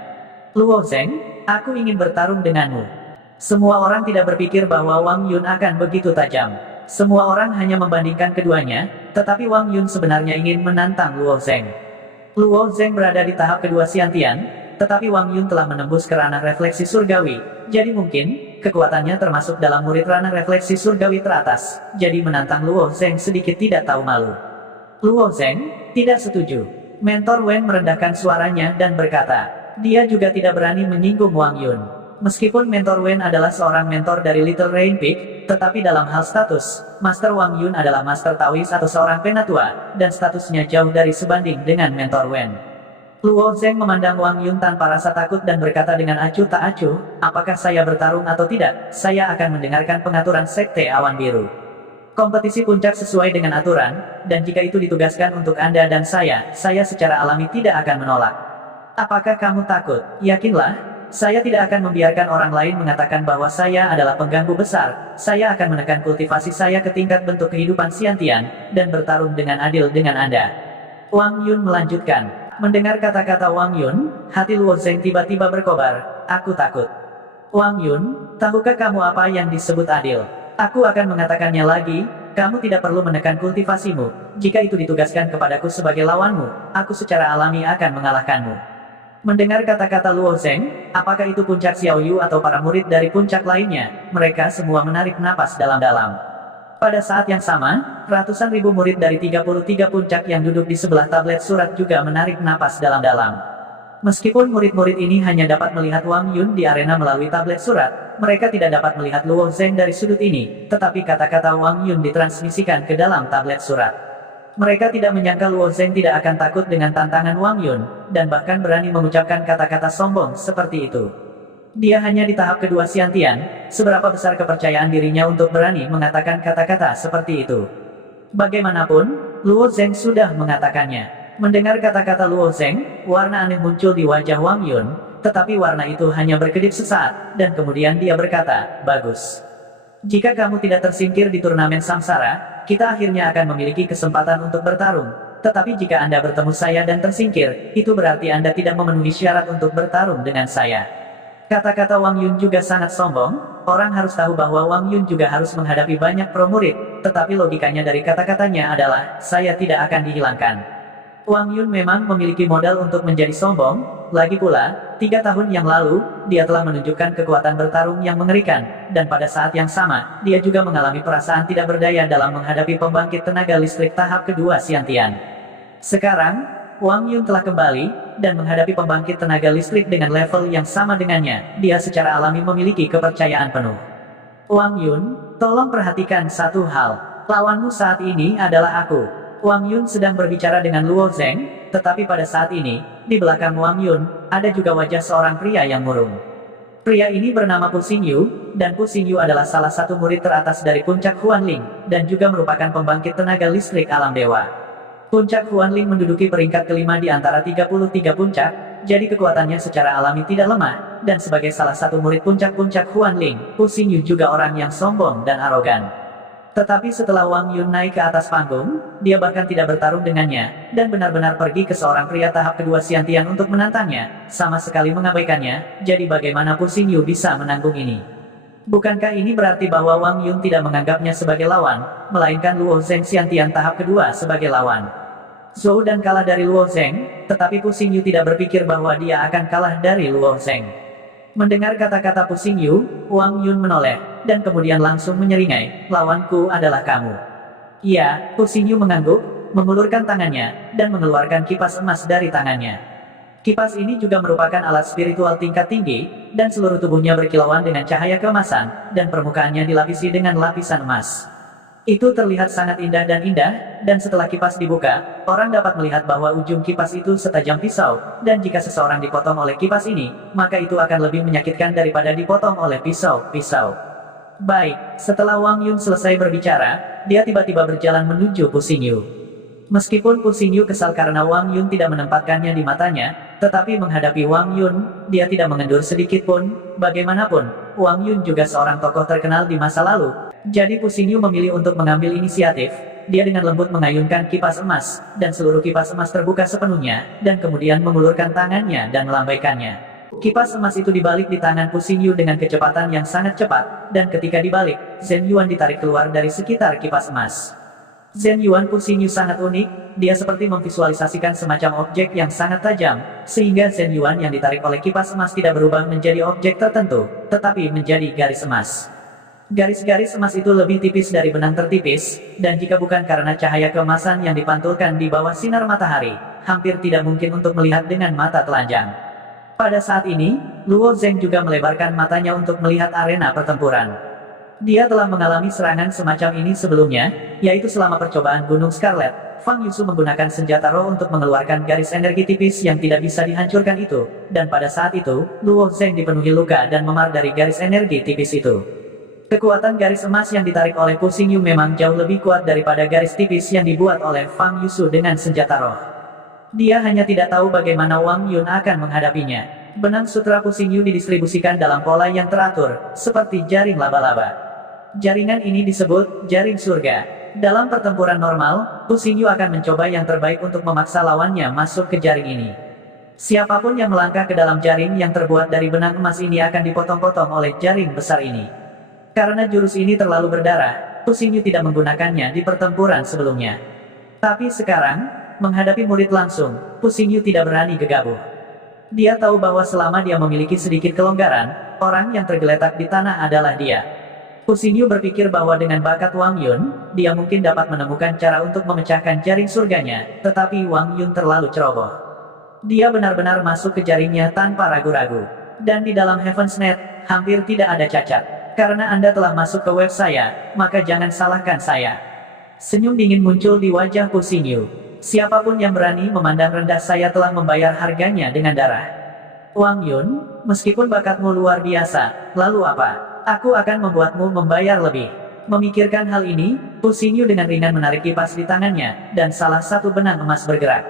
Luo Zheng, aku ingin bertarung denganmu. Semua orang tidak berpikir bahwa Wang Yun akan begitu tajam. Semua orang hanya membandingkan keduanya, tetapi Wang Yun sebenarnya ingin menantang Luo Zheng. Luo Zheng berada di tahap kedua Xiantian, tetapi Wang Yun telah menembus ke ranah refleksi surgawi, jadi mungkin, kekuatannya termasuk dalam murid ranah refleksi surgawi teratas, jadi menantang Luo Zheng sedikit tidak tahu malu. Luo Zheng, tidak setuju. Mentor Wen merendahkan suaranya dan berkata, dia juga tidak berani menyinggung Wang Yun. Meskipun Mentor Wen adalah seorang mentor dari Little Rain Peak, tetapi dalam hal status, Master Wang Yun adalah Master Taois atau seorang penatua, dan statusnya jauh dari sebanding dengan Mentor Wen. Luo Zheng memandang Wang Yun tanpa rasa takut dan berkata dengan acuh tak acuh, apakah saya bertarung atau tidak, saya akan mendengarkan pengaturan Sekte Awan Biru. Kompetisi puncak sesuai dengan aturan, dan jika itu ditugaskan untuk Anda dan saya secara alami tidak akan menolak. Apakah kamu takut? Yakinlah, saya tidak akan membiarkan orang lain mengatakan bahwa saya adalah pengganggu besar. Saya akan menekan kultivasi saya ke tingkat bentuk kehidupan Xiantian, dan bertarung dengan adil dengan Anda. Wang Yun melanjutkan. Mendengar kata-kata Wang Yun, hati Luo Zheng tiba-tiba berkobar. Aku takut. Wang Yun, tahukah kamu apa yang disebut adil? Aku akan mengatakannya lagi, kamu tidak perlu menekan kultivasimu. Jika itu ditugaskan kepadaku sebagai lawanmu, aku secara alami akan mengalahkanmu. Mendengar kata-kata Luo Zheng, apakah itu puncak Xiao Yu atau para murid dari puncak lainnya, mereka semua menarik napas dalam-dalam. Pada saat yang sama, ratusan ribu murid dari 33 puncak yang duduk di sebelah tablet surat juga menarik napas dalam-dalam. Meskipun murid-murid ini hanya dapat melihat Wang Yun di arena melalui tablet surat, mereka tidak dapat melihat Luo Zheng dari sudut ini, tetapi kata-kata Wang Yun ditransmisikan ke dalam tablet surat. Mereka tidak menyangka Luo Zheng tidak akan takut dengan tantangan Wang Yun, dan bahkan berani mengucapkan kata-kata sombong seperti itu. Dia hanya di tahap kedua Xiantian, seberapa besar kepercayaan dirinya untuk berani mengatakan kata-kata seperti itu. Bagaimanapun, Luo Zheng sudah mengatakannya. Mendengar kata-kata Luo Zheng, warna aneh muncul di wajah Wang Yun, tetapi warna itu hanya berkedip sesaat, dan kemudian dia berkata, bagus. Jika kamu tidak tersingkir di turnamen samsara, kita akhirnya akan memiliki kesempatan untuk bertarung. Tetapi jika Anda bertemu saya dan tersingkir, itu berarti Anda tidak memenuhi syarat untuk bertarung dengan saya. Kata-kata Wang Yun juga sangat sombong, orang harus tahu bahwa Wang Yun juga harus menghadapi banyak pro murid, tetapi logikanya dari kata-katanya adalah, saya tidak akan dihilangkan. Wang Yun memang memiliki modal untuk menjadi sombong, lagi pula, 3 tahun yang lalu, dia telah menunjukkan kekuatan bertarung yang mengerikan, dan pada saat yang sama, dia juga mengalami perasaan tidak berdaya dalam menghadapi pembangkit tenaga listrik tahap kedua Xiantian. Sekarang, Wang Yun telah kembali, dan menghadapi pembangkit tenaga listrik dengan level yang sama dengannya, dia secara alami memiliki kepercayaan penuh. Wang Yun, tolong perhatikan satu hal, lawanmu saat ini adalah aku. Wang Yun sedang berbicara dengan Luo Zheng, tetapi pada saat ini, di belakang Wang Yun, ada juga wajah seorang pria yang murung. Pria ini bernama Pu Xingyu, dan Pu Xingyu adalah salah satu murid teratas dari Puncak Huanling, dan juga merupakan pembangkit tenaga listrik alam dewa. Puncak Huanling menduduki peringkat kelima di antara 33 puncak, jadi kekuatannya secara alami tidak lemah, dan sebagai salah satu murid puncak-puncak Huan Ling, Pu Xingyu juga orang yang sombong dan arogan. Tetapi setelah Wang Yun naik ke atas panggung, dia bahkan tidak bertarung dengannya, dan benar-benar pergi ke seorang pria tahap kedua Xiantian untuk menantangnya, sama sekali mengabaikannya. Jadi bagaimana Pu Xingyu bisa menanggung ini? Bukankah ini berarti bahwa Wang Yun tidak menganggapnya sebagai lawan, melainkan Luo Zheng Xiantian tahap kedua sebagai lawan? Zhou Dan kalah dari Luo Zheng, tetapi Pu Xingyu tidak berpikir bahwa dia akan kalah dari Luo Zheng. Mendengar kata-kata Pu Xingyu, Wang Yun menoleh, dan kemudian langsung menyeringai, "Lawanku adalah kamu." Iya, Pu Xingyu mengangguk, mengulurkan tangannya, dan mengeluarkan kipas emas dari tangannya. Kipas ini juga merupakan alat spiritual tingkat tinggi, dan seluruh tubuhnya berkilauan dengan cahaya keemasan, dan permukaannya dilapisi dengan lapisan emas. Itu terlihat sangat indah, dan setelah kipas dibuka, orang dapat melihat bahwa ujung kipas itu setajam pisau, dan jika seseorang dipotong oleh kipas ini, maka itu akan lebih menyakitkan daripada dipotong oleh pisau. Baik, setelah Wang Yun selesai berbicara, dia tiba-tiba berjalan menuju Pu Xingyu. Meskipun Pu Xingyu kesal karena Wang Yun tidak menempatkannya di matanya, tetapi menghadapi Wang Yun, dia tidak mengendur sedikit pun. Bagaimanapun, Wang Yun juga seorang tokoh terkenal di masa lalu. Jadi Pu Xingyu memilih untuk mengambil inisiatif. Dia dengan lembut mengayunkan kipas emas, dan seluruh kipas emas terbuka sepenuhnya, dan kemudian mengulurkan tangannya dan melambaikannya. Kipas emas itu dibalik di tangan Pu Xingyu dengan kecepatan yang sangat cepat, dan ketika dibalik, Zhen Yuan ditarik keluar dari sekitar kipas emas. Zhen Yuan Pu Xingyu sangat unik, dia seperti memvisualisasikan semacam objek yang sangat tajam, sehingga Zhen Yuan yang ditarik oleh kipas emas tidak berubah menjadi objek tertentu, tetapi menjadi garis emas. Garis-garis emas itu lebih tipis dari benang tertipis, dan jika bukan karena cahaya keemasan yang dipantulkan di bawah sinar matahari, hampir tidak mungkin untuk melihat dengan mata telanjang. Pada saat ini, Luo Zheng juga melebarkan matanya untuk melihat arena pertempuran. Dia telah mengalami serangan semacam ini sebelumnya, yaitu selama percobaan Gunung Scarlet. Fang Yusu menggunakan senjata roh untuk mengeluarkan garis energi tipis yang tidak bisa dihancurkan itu, dan pada saat itu, Luo Zheng dipenuhi luka dan memar dari garis energi tipis itu. Kekuatan garis emas yang ditarik oleh Pu Xingyu memang jauh lebih kuat daripada garis tipis yang dibuat oleh Fang Yusu dengan senjata roh. Dia hanya tidak tahu bagaimana Wang Yun akan menghadapinya. Benang sutra Pu Xingyu didistribusikan dalam pola yang teratur, seperti jaring laba-laba. Jaringan ini disebut jaring surga. Dalam pertempuran normal, Pu Xingyu akan mencoba yang terbaik untuk memaksa lawannya masuk ke jaring ini. Siapapun yang melangkah ke dalam jaring yang terbuat dari benang emas ini akan dipotong-potong oleh jaring besar ini. Karena jurus ini terlalu berdarah, Pu Xingyu tidak menggunakannya di pertempuran sebelumnya. Tapi sekarang, menghadapi murid langsung, Pu Xingyu tidak berani gegabah. Dia tahu bahwa selama dia memiliki sedikit kelonggaran, orang yang tergeletak di tanah adalah dia. Pu Xingyu berpikir bahwa dengan bakat Wang Yun, dia mungkin dapat menemukan cara untuk memecahkan jaring surganya, tetapi Wang Yun terlalu ceroboh. Dia benar-benar masuk ke jaringnya tanpa ragu-ragu. Dan di dalam Heaven's Net, hampir tidak ada cacat. Karena Anda telah masuk ke web saya, maka jangan salahkan saya. Senyum dingin muncul di wajah Pu Xingyu. Siapapun yang berani memandang rendah saya telah membayar harganya dengan darah. Wang Yun, meskipun bakatmu luar biasa, lalu apa? Aku akan membuatmu membayar lebih. Memikirkan hal ini, Pu Xingyu dengan ringan menarik kipas di tangannya, dan salah satu benang emas bergerak.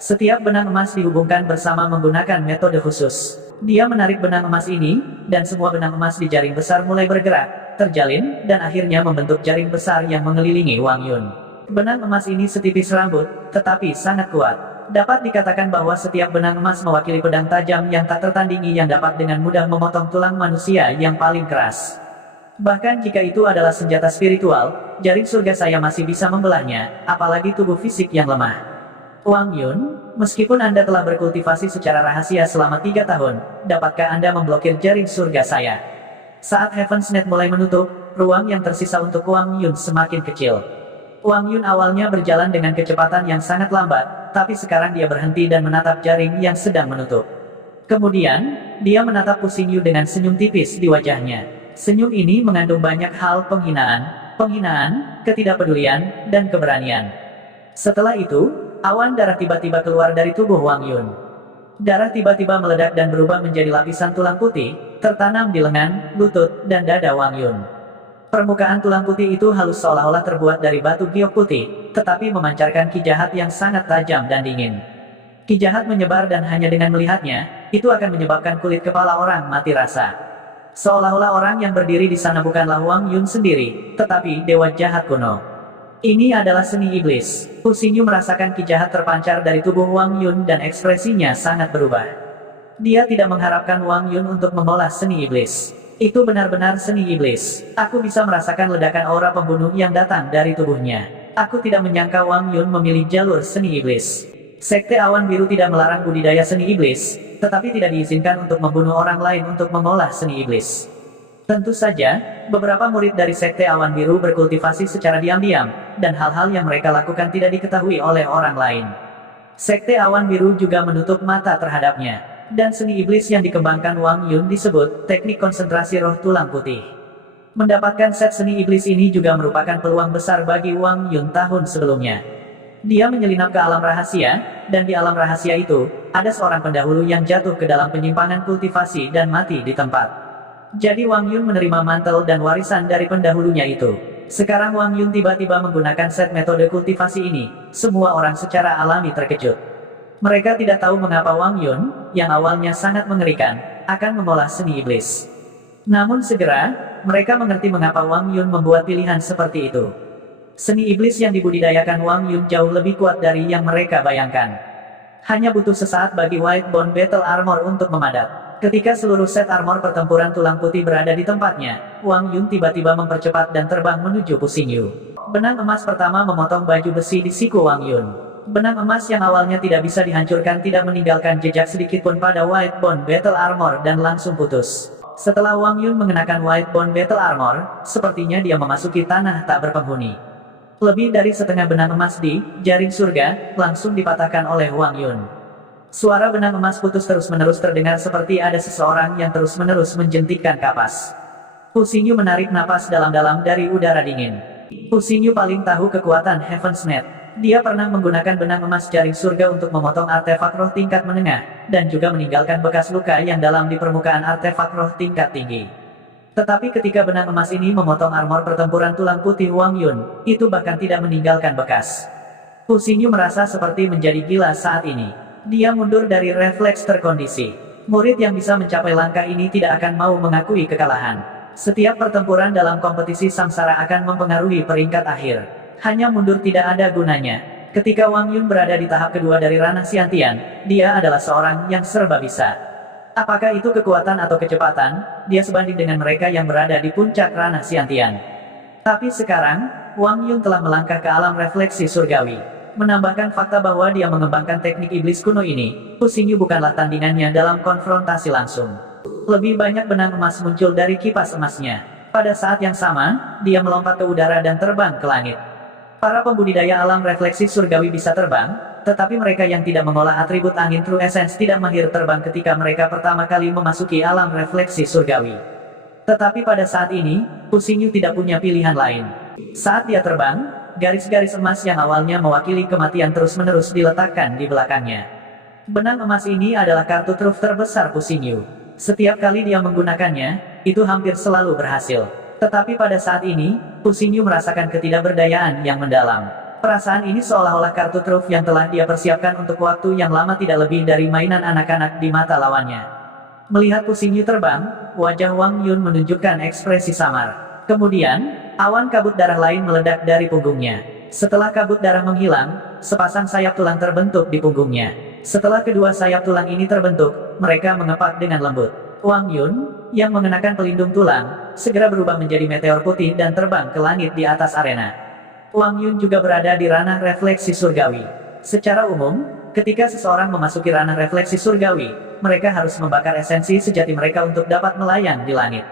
Setiap benang emas dihubungkan bersama menggunakan metode khusus. Dia menarik benang emas ini, dan semua benang emas di jaring besar mulai bergerak, terjalin, dan akhirnya membentuk jaring besar yang mengelilingi Wang Yun. Benang emas ini setipis rambut, tetapi sangat kuat. Dapat dikatakan bahwa setiap benang emas mewakili pedang tajam yang tak tertandingi yang dapat dengan mudah memotong tulang manusia yang paling keras. Bahkan jika itu adalah senjata spiritual, jaring surga saya masih bisa membelahnya, apalagi tubuh fisik yang lemah. Wang Yun, meskipun Anda telah berkultivasi secara rahasia selama 3 tahun, dapatkah Anda memblokir jaring surga saya? Saat Heaven's Net mulai menutup, ruang yang tersisa untuk Wang Yun semakin kecil. Wang Yun awalnya berjalan dengan kecepatan yang sangat lambat, tapi sekarang dia berhenti dan menatap jaring yang sedang menutup. Kemudian, dia menatap Pu Xingyu dengan senyum tipis di wajahnya. Senyum ini mengandung banyak hal penghinaan, ketidakpedulian, dan keberanian. Setelah itu, awan darah tiba-tiba keluar dari tubuh Wang Yun. Darah tiba-tiba meledak dan berubah menjadi lapisan tulang putih, tertanam di lengan, lutut, dan dada Wang Yun. Permukaan tulang putih itu halus seolah-olah terbuat dari batu giok putih, tetapi memancarkan ki jahat yang sangat tajam dan dingin. Ki jahat menyebar dan hanya dengan melihatnya, itu akan menyebabkan kulit kepala orang mati rasa. Seolah-olah orang yang berdiri di sana bukanlah Wang Yun sendiri, tetapi dewa jahat kuno. Ini adalah seni iblis. Fu Xingyu merasakan ki jahat terpancar dari tubuh Wang Yun dan ekspresinya sangat berubah. Dia tidak mengharapkan Wang Yun untuk mengolah seni iblis. Itu benar-benar seni iblis. Aku bisa merasakan ledakan aura pembunuh yang datang dari tubuhnya. Aku tidak menyangka Wang Yun memilih jalur seni iblis. Sekte Awan Biru tidak melarang budidaya seni iblis, tetapi tidak diizinkan untuk membunuh orang lain untuk mengolah seni iblis. Tentu saja, beberapa murid dari Sekte Awan Biru berkultivasi secara diam-diam, dan hal-hal yang mereka lakukan tidak diketahui oleh orang lain. Sekte Awan Biru juga menutup mata terhadapnya, dan seni iblis yang dikembangkan Wang Yun disebut teknik konsentrasi roh tulang putih. Mendapatkan set seni iblis ini juga merupakan peluang besar bagi Wang Yun tahun sebelumnya. Dia menyelinap ke alam rahasia, dan di alam rahasia itu, ada seorang pendahulu yang jatuh ke dalam penyimpangan kultivasi dan mati di tempat. Jadi Wang Yun menerima mantel dan warisan dari pendahulunya itu. Sekarang Wang Yun tiba-tiba menggunakan set metode kultivasi ini, semua orang secara alami terkejut. Mereka tidak tahu mengapa Wang Yun, yang awalnya sangat mengerikan, akan mengolah seni iblis. Namun segera, mereka mengerti mengapa Wang Yun membuat pilihan seperti itu. Seni iblis yang dibudidayakan Wang Yun jauh lebih kuat dari yang mereka bayangkan. Hanya butuh sesaat bagi White Bone Battle Armor untuk memadat. Ketika seluruh set armor pertempuran tulang putih berada di tempatnya, Wang Yun tiba-tiba mempercepat dan terbang menuju Fu Xingyu. Benang emas pertama memotong baju besi di siku Wang Yun. Benang emas yang awalnya tidak bisa dihancurkan tidak meninggalkan jejak sedikitpun pada White Bone Battle Armor dan langsung putus. Setelah Wang Yun mengenakan White Bone Battle Armor, sepertinya dia memasuki tanah tak berpenghuni. Lebih dari setengah benang emas di jaring surga langsung dipatahkan oleh Wang Yun. Suara benang emas putus terus-menerus terdengar seperti ada seseorang yang terus-menerus menjentikkan kapas. Fu Xingyu menarik napas dalam-dalam dari udara dingin. Fu Xingyu paling tahu kekuatan Heaven's Net. Dia pernah menggunakan benang emas jaring surga untuk memotong artefak roh tingkat menengah, dan juga meninggalkan bekas luka yang dalam di permukaan artefak roh tingkat tinggi. Tetapi ketika benang emas ini memotong armor pertempuran tulang putih Wang Yun, itu bahkan tidak meninggalkan bekas. Fu Xingyu merasa seperti menjadi gila saat ini. Dia mundur dari refleks terkondisi. Murid yang bisa mencapai langkah ini tidak akan mau mengakui kekalahan. Setiap pertempuran dalam kompetisi samsara akan mempengaruhi peringkat akhir. Hanya mundur tidak ada gunanya. Ketika Wang Yun berada di tahap kedua dari ranah Xiantian, dia adalah seorang yang serba bisa. Apakah itu kekuatan atau kecepatan, dia sebanding dengan mereka yang berada di puncak ranah Xiantian. Tapi sekarang, Wang Yun telah melangkah ke alam refleksi surgawi. Menambahkan fakta bahwa dia mengembangkan teknik iblis kuno ini, Fu Xingyu bukanlah tandingannya dalam konfrontasi langsung. Lebih banyak benang emas muncul dari kipas emasnya. Pada saat yang sama, dia melompat ke udara dan terbang ke langit. Para pembudidaya alam refleksi surgawi bisa terbang, tetapi mereka yang tidak mengolah atribut angin True Essence tidak mahir terbang ketika mereka pertama kali memasuki alam refleksi surgawi. Tetapi pada saat ini, Fu Xingyu tidak punya pilihan lain. Saat dia terbang, garis-garis emas yang awalnya mewakili kematian terus-menerus diletakkan di belakangnya. Benang emas ini adalah kartu truf terbesar Fu Xingyu. Setiap kali dia menggunakannya, itu hampir selalu berhasil. Tetapi pada saat ini, Fu Xingyu merasakan ketidakberdayaan yang mendalam. Perasaan ini seolah-olah kartu truf yang telah dia persiapkan untuk waktu yang lama tidak lebih dari mainan anak-anak di mata lawannya. Melihat Fu Xingyu terbang, wajah Wang Yun menunjukkan ekspresi samar. Kemudian, awan kabut darah lain meledak dari punggungnya. Setelah kabut darah menghilang, sepasang sayap tulang terbentuk di punggungnya. Setelah kedua sayap tulang ini terbentuk, mereka mengepak dengan lembut. Wang Yun, yang mengenakan pelindung tulang, segera berubah menjadi meteor putih dan terbang ke langit di atas arena. Wang Yun juga berada di ranah refleksi surgawi. Secara umum, ketika seseorang memasuki ranah refleksi surgawi, mereka harus membakar esensi sejati mereka untuk dapat melayang di langit.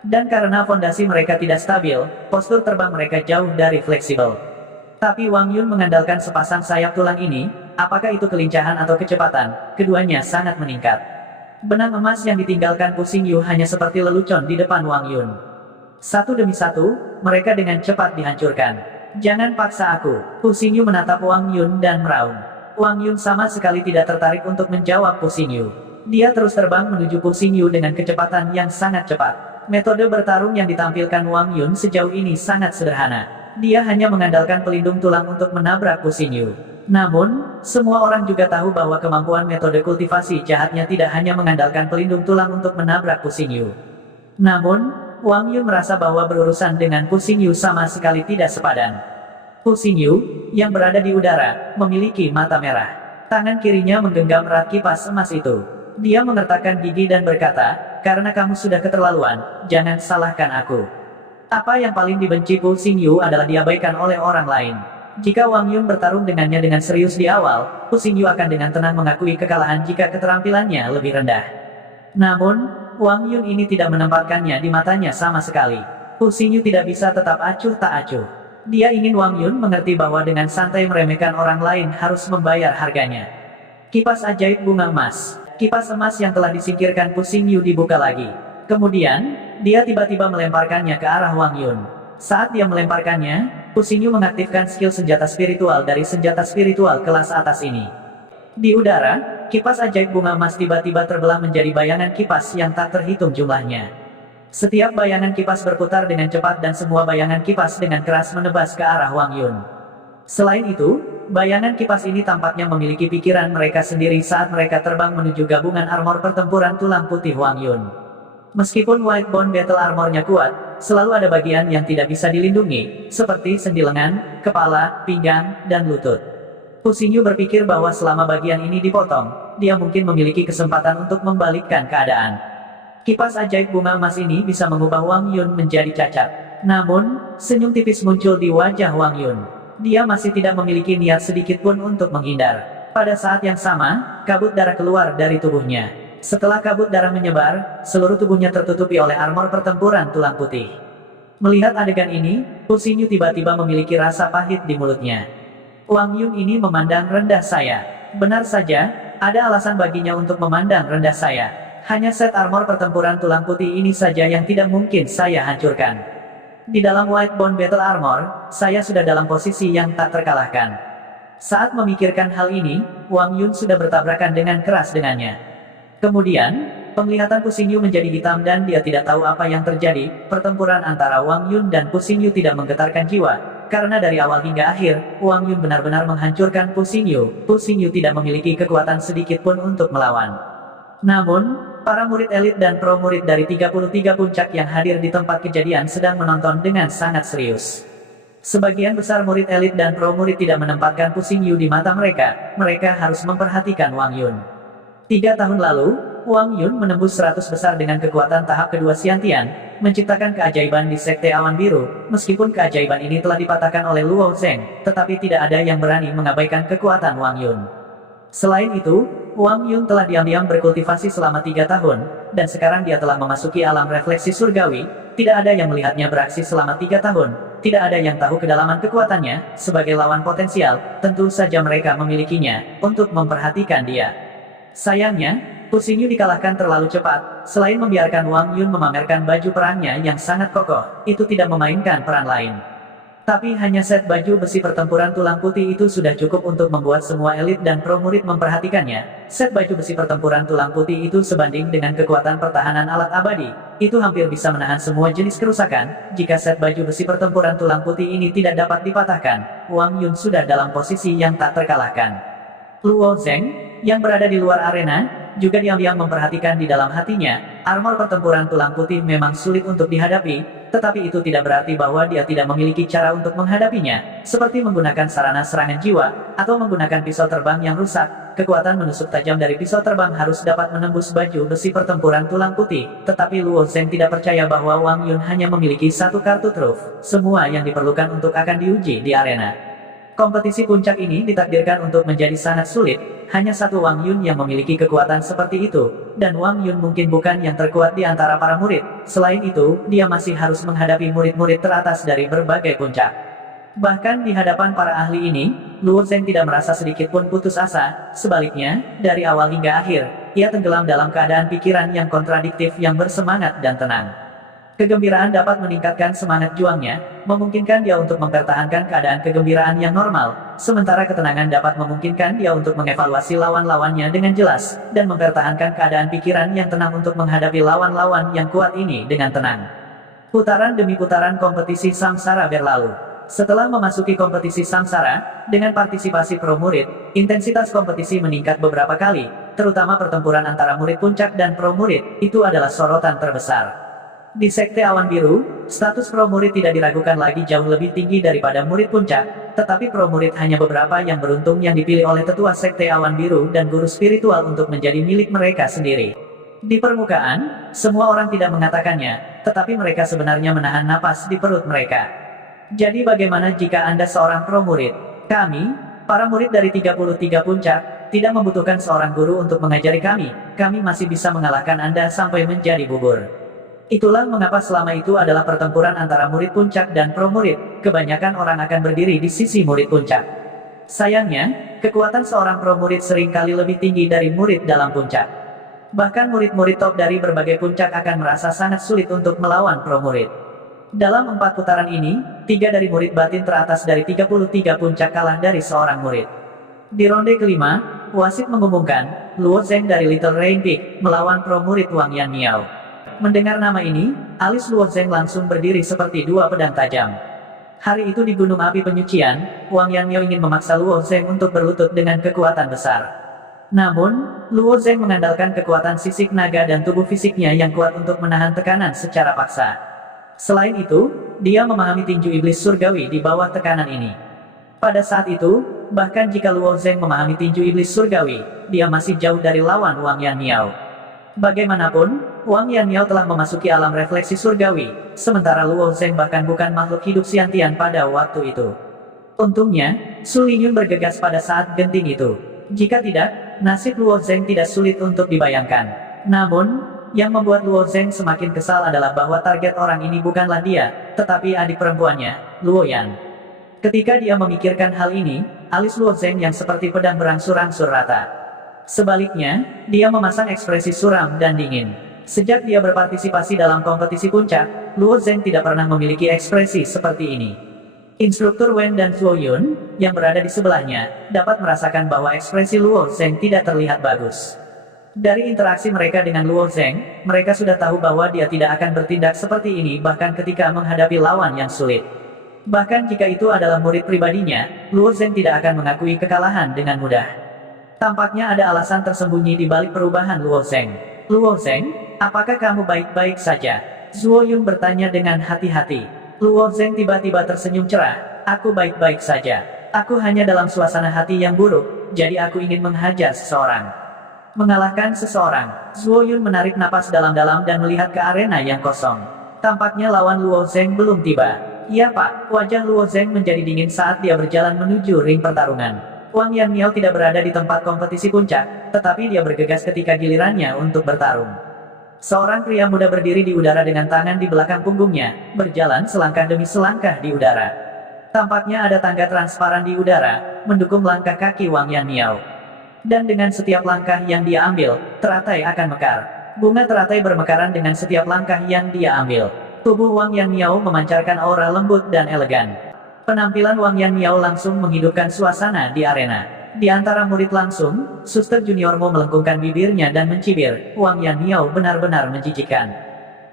Dan karena fondasi mereka tidak stabil, postur terbang mereka jauh dari fleksibel. Tapi Wang Yun mengandalkan sepasang sayap tulang ini, apakah itu kelincahan atau kecepatan, keduanya sangat meningkat. Benang emas yang ditinggalkan Fu Xingyu hanya seperti lelucon di depan Wang Yun. Satu demi satu, mereka dengan cepat dihancurkan. Jangan paksa aku. Fu Xingyu menatap Wang Yun dan meraung. Wang Yun sama sekali tidak tertarik untuk menjawab Fu Xingyu. Dia terus terbang menuju Fu Xingyu dengan kecepatan yang sangat cepat. Metode bertarung yang ditampilkan Wang Yun sejauh ini sangat sederhana. Dia hanya mengandalkan pelindung tulang untuk menabrak Fu Xingyu. Namun, semua orang juga tahu bahwa kemampuan metode kultivasi jahatnya tidak hanya mengandalkan pelindung tulang untuk menabrak Pu Xingyu. Namun, Wang Yun merasa bahwa berurusan dengan Pu Xingyu sama sekali tidak sepadan. Pu Xingyu, yang berada di udara, memiliki mata merah. Tangan kirinya menggenggam erat kipas emas itu. Dia mengertakkan gigi dan berkata, "Karena kamu sudah keterlaluan, jangan salahkan aku." Apa yang paling dibenci Pu Xingyu adalah diabaikan oleh orang lain. Jika Wang Yun bertarung dengannya dengan serius di awal, Pu Xingyu akan dengan tenang mengakui kekalahan jika keterampilannya lebih rendah. Namun, Wang Yun ini tidak menempatkannya di matanya sama sekali. Pu Xingyu tidak bisa tetap acuh tak acuh. Dia ingin Wang Yun mengerti bahwa dengan santai meremehkan orang lain harus membayar harganya. Kipas ajaib bunga emas. Kipas emas yang telah disingkirkan Pu Xingyu dibuka lagi. Kemudian, dia tiba-tiba melemparkannya ke arah Wang Yun. Saat dia melemparkannya, Pu Xingyu mengaktifkan skill senjata spiritual dari senjata spiritual kelas atas ini. Di udara, kipas ajaib bunga emas tiba-tiba terbelah menjadi bayangan kipas yang tak terhitung jumlahnya. Setiap bayangan kipas berputar dengan cepat dan semua bayangan kipas dengan keras menebas ke arah Wang Yun. Selain itu, bayangan kipas ini tampaknya memiliki pikiran mereka sendiri saat mereka terbang menuju gabungan armor pertempuran tulang putih Wang Yun. Meskipun White Bone Battle Armor-nya kuat, selalu ada bagian yang tidak bisa dilindungi, seperti sendi lengan, kepala, pinggang, dan lutut. Pu Xingyu berpikir bahwa selama bagian ini dipotong, dia mungkin memiliki kesempatan untuk membalikkan keadaan. Kipas ajaib bunga emas ini bisa mengubah Wang Yun menjadi cacat. Namun, senyum tipis muncul di wajah Wang Yun. Dia masih tidak memiliki niat sedikit pun untuk menghindar. Pada saat yang sama, kabut darah keluar dari tubuhnya. Setelah kabut darah menyebar, seluruh tubuhnya tertutupi oleh armor pertempuran tulang putih. Melihat adegan ini, Pu Xingyu tiba-tiba memiliki rasa pahit di mulutnya. Wang Yun ini memandang rendah saya. Benar saja, ada alasan baginya untuk memandang rendah saya. Hanya set armor pertempuran tulang putih ini saja yang tidak mungkin saya hancurkan. Di dalam White Bone Battle Armor, saya sudah dalam posisi yang tak terkalahkan. Saat memikirkan hal ini, Wang Yun sudah bertabrakan dengan keras dengannya. Kemudian, penglihatan Pu Xingyu menjadi hitam dan dia tidak tahu apa yang terjadi. Pertempuran antara Wang Yun dan Pu Xingyu tidak menggetarkan jiwa, karena dari awal hingga akhir, Wang Yun benar-benar menghancurkan Pu Xingyu. Pu Xingyu tidak memiliki kekuatan sedikit pun untuk melawan. Namun, para murid elit dan pro murid dari 33 puncak yang hadir di tempat kejadian sedang menonton dengan sangat serius. Sebagian besar murid elit dan pro murid tidak menempatkan Pu Xingyu di mata mereka, mereka harus memperhatikan Wang Yun. 3 tahun lalu, Wang Yun menembus 100 besar dengan kekuatan tahap kedua Xiantian, menciptakan keajaiban di Sekte Awan Biru. Meskipun keajaiban ini telah dipatahkan oleh Luo Zheng, tetapi tidak ada yang berani mengabaikan kekuatan Wang Yun. Selain itu, Wang Yun telah diam-diam berkultivasi selama 3 tahun, dan sekarang dia telah memasuki alam refleksi surgawi. Tidak ada yang melihatnya beraksi selama 3 tahun, tidak ada yang tahu kedalaman kekuatannya. Sebagai lawan potensial, tentu saja mereka memilikinya, untuk memperhatikan dia. Sayangnya, Pu Xingyu dikalahkan terlalu cepat. Selain membiarkan Wang Yun memamerkan baju perangnya yang sangat kokoh, itu tidak memainkan peran lain. Tapi hanya set baju besi pertempuran tulang putih itu sudah cukup untuk membuat semua elit dan pro murid memperhatikannya. Set baju besi pertempuran tulang putih itu sebanding dengan kekuatan pertahanan alat abadi. Itu hampir bisa menahan semua jenis kerusakan. Jika set baju besi pertempuran tulang putih ini tidak dapat dipatahkan, Wang Yun sudah dalam posisi yang tak terkalahkan. Luo Zheng, yang berada di luar arena, juga diam-diam memperhatikan di dalam hatinya, armor pertempuran tulang putih memang sulit untuk dihadapi, tetapi itu tidak berarti bahwa dia tidak memiliki cara untuk menghadapinya, seperti menggunakan sarana serangan jiwa, atau menggunakan pisau terbang yang rusak. Kekuatan menusuk tajam dari pisau terbang harus dapat menembus baju besi pertempuran tulang putih, tetapi Luo Zheng tidak percaya bahwa Wang Yun hanya memiliki satu kartu truf, semua yang diperlukan untuk akan diuji di arena. Kompetisi puncak ini ditakdirkan untuk menjadi sangat sulit, hanya satu Wang Yun yang memiliki kekuatan seperti itu, dan Wang Yun mungkin bukan yang terkuat di antara para murid. Selain itu, dia masih harus menghadapi murid-murid teratas dari berbagai puncak. Bahkan di hadapan para ahli ini, Luo Zheng tidak merasa sedikit pun putus asa, sebaliknya, dari awal hingga akhir, ia tenggelam dalam keadaan pikiran yang kontradiktif yang bersemangat dan tenang. Kegembiraan dapat meningkatkan semangat juangnya, memungkinkan dia untuk mempertahankan keadaan kegembiraan yang normal, sementara ketenangan dapat memungkinkan dia untuk mengevaluasi lawan-lawannya dengan jelas, dan mempertahankan keadaan pikiran yang tenang untuk menghadapi lawan-lawan yang kuat ini dengan tenang. Putaran demi putaran kompetisi samsara berlalu. Setelah memasuki kompetisi samsara, dengan partisipasi pro murid, intensitas kompetisi meningkat beberapa kali, terutama pertempuran antara murid puncak dan pro murid, itu adalah sorotan terbesar. Di Sekte Awan Biru, status pro murid tidak diragukan lagi jauh lebih tinggi daripada murid puncak, tetapi pro murid hanya beberapa yang beruntung yang dipilih oleh tetua Sekte Awan Biru dan guru spiritual untuk menjadi milik mereka sendiri. Di permukaan, semua orang tidak mengatakannya, tetapi mereka sebenarnya menahan napas di perut mereka. Jadi bagaimana jika Anda seorang pro murid? Kami, para murid dari 33 puncak, tidak membutuhkan seorang guru untuk mengajari kami. Kami masih bisa mengalahkan Anda sampai menjadi bubur. Itulah mengapa selama itu adalah pertempuran antara murid puncak dan pro murid. Kebanyakan orang akan berdiri di sisi murid puncak. Sayangnya, kekuatan seorang pro murid seringkali lebih tinggi dari murid dalam puncak. Bahkan murid-murid top dari berbagai puncak akan merasa sangat sulit untuk melawan pro murid. Dalam 4 putaran ini, 3 dari murid batin teratas dari 33 puncak kalah dari seorang murid. Di ronde kelima, wasit mengumumkan, Luo Zheng dari Little Rain Peak, melawan pro murid Wang Yan Miao. Mendengar nama ini, alis Luo Zheng langsung berdiri seperti 2 pedang tajam. Hari itu di Gunung Api Penyucian, Wang Yan Miao ingin memaksa Luo Zheng untuk berlutut dengan kekuatan besar. Namun, Luo Zheng mengandalkan kekuatan sisik naga dan tubuh fisiknya yang kuat untuk menahan tekanan secara paksa. Selain itu, dia memahami tinju iblis surgawi di bawah tekanan ini. Pada saat itu, bahkan jika Luo Zheng memahami tinju iblis surgawi, dia masih jauh dari lawan Wang Yan Miao. Bagaimanapun, Wang Yan Miao telah memasuki alam refleksi surgawi, sementara Luo Zheng bahkan bukan makhluk hidup Xiantian pada waktu itu. Untungnya, Su Lingyun bergegas pada saat genting itu. Jika tidak, nasib Luo Zheng tidak sulit untuk dibayangkan. Namun, yang membuat Luo Zheng semakin kesal adalah bahwa target orang ini bukanlah dia, tetapi adik perempuannya, Luo Yan. Ketika dia memikirkan hal ini, alis Luo Zheng yang seperti pedang berangsur-angsur rata. Sebaliknya, dia memasang ekspresi suram dan dingin. Sejak dia berpartisipasi dalam kompetisi puncak, Luo Zheng tidak pernah memiliki ekspresi seperti ini. Instruktur Wen dan Zuo Yun, yang berada di sebelahnya, dapat merasakan bahwa ekspresi Luo Zheng tidak terlihat bagus. Dari interaksi mereka dengan Luo Zheng, mereka sudah tahu bahwa dia tidak akan bertindak seperti ini bahkan ketika menghadapi lawan yang sulit. Bahkan jika itu adalah murid pribadinya, Luo Zheng tidak akan mengakui kekalahan dengan mudah. Tampaknya ada alasan tersembunyi di balik perubahan Luo Zheng. Luo Zheng, apakah kamu baik-baik saja? Zuo Yun bertanya dengan hati-hati. Luo Zheng tiba-tiba tersenyum cerah. Aku baik-baik saja. Aku hanya dalam suasana hati yang buruk, jadi aku ingin menghajar seseorang. Mengalahkan seseorang, Zuo Yun menarik napas dalam-dalam dan melihat ke arena yang kosong. Tampaknya lawan Luo Zheng belum tiba. Iya Pak, wajah Luo Zheng menjadi dingin saat dia berjalan menuju ring pertarungan. Wang Yan Miao tidak berada di tempat kompetisi puncak, tetapi dia bergegas ketika gilirannya untuk bertarung. Seorang pria muda berdiri di udara dengan tangan di belakang punggungnya, berjalan selangkah demi selangkah di udara. Tampaknya ada tangga transparan di udara, mendukung langkah kaki Wang Yan Miao. Dan dengan setiap langkah yang dia ambil, teratai akan mekar. Bunga teratai bermekaran dengan setiap langkah yang dia ambil. Tubuh Wang Yan Miao memancarkan aura lembut dan elegan. Penampilan Wang Yan Miao langsung menghidupkan suasana di arena. Di antara murid langsung, Suster Junior Mo melengkungkan bibirnya dan mencibir, Wang Yan Miao benar-benar menjijikkan.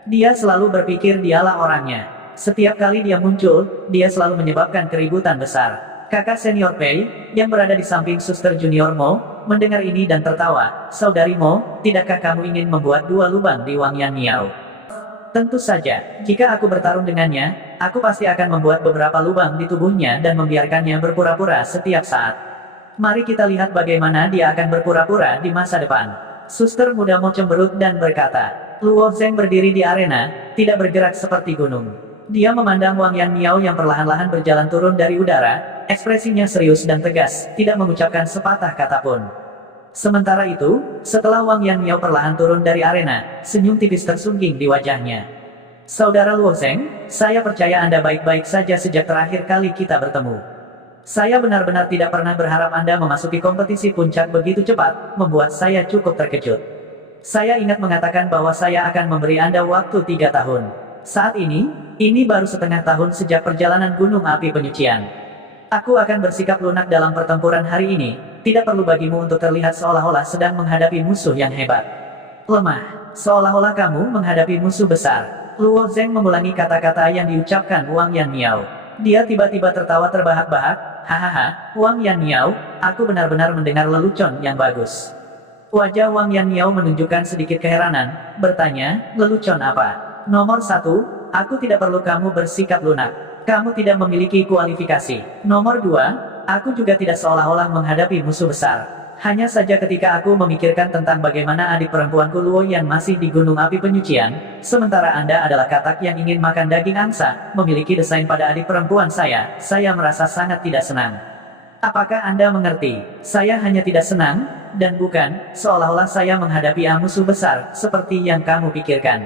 Dia selalu berpikir dialah orangnya. Setiap kali dia muncul, dia selalu menyebabkan keributan besar. Kakak senior Pei, yang berada di samping Suster Junior Mo, mendengar ini dan tertawa. Saudari Mo, tidakkah kamu ingin membuat 2 lubang di Wang Yan Miao? Tentu saja, jika aku bertarung dengannya, aku pasti akan membuat beberapa lubang di tubuhnya dan membiarkannya berpura-pura setiap saat. Mari kita lihat bagaimana dia akan berpura-pura di masa depan. Suster muda Mo cemberut dan berkata. Luo Zheng berdiri di arena, tidak bergerak seperti gunung. Dia memandang Wang Yan Miao yang perlahan-lahan berjalan turun dari udara. Ekspresinya serius dan tegas, tidak mengucapkan sepatah kata pun. Sementara itu, setelah Wang Yan Miao perlahan turun dari arena, senyum tipis tersungging di wajahnya. Saudara Luo Zheng, saya percaya Anda baik-baik saja sejak terakhir kali kita bertemu. Saya benar-benar tidak pernah berharap Anda memasuki kompetisi puncak begitu cepat, membuat saya cukup terkejut. Saya ingat mengatakan bahwa saya akan memberi Anda waktu 3 tahun. Saat ini baru setengah tahun sejak perjalanan Gunung Api Penyucian. Aku akan bersikap lunak dalam pertempuran hari ini, tidak perlu bagimu untuk terlihat seolah-olah sedang menghadapi musuh yang hebat. Lemah, seolah-olah kamu menghadapi musuh besar. Luo Zheng mengulangi kata-kata yang diucapkan Wang Yan Miao. Dia tiba-tiba tertawa terbahak-bahak. Hahaha, Wang Yanniao, aku benar-benar mendengar lelucon yang bagus. Wajah Wang Yanniao menunjukkan sedikit keheranan, bertanya, lelucon apa? Nomor 1, aku tidak perlu kamu bersikap lunak. Kamu tidak memiliki kualifikasi. Nomor 2, aku juga tidak seolah-olah menghadapi musuh besar. Hanya saja ketika aku memikirkan tentang bagaimana adik perempuanku Luo Yan masih di Gunung Api Penyucian, sementara Anda adalah katak yang ingin makan daging angsa, memiliki desain pada adik perempuan saya merasa sangat tidak senang. Apakah Anda mengerti? Saya hanya tidak senang, dan bukan, seolah-olah saya menghadapi musuh besar, seperti yang kamu pikirkan.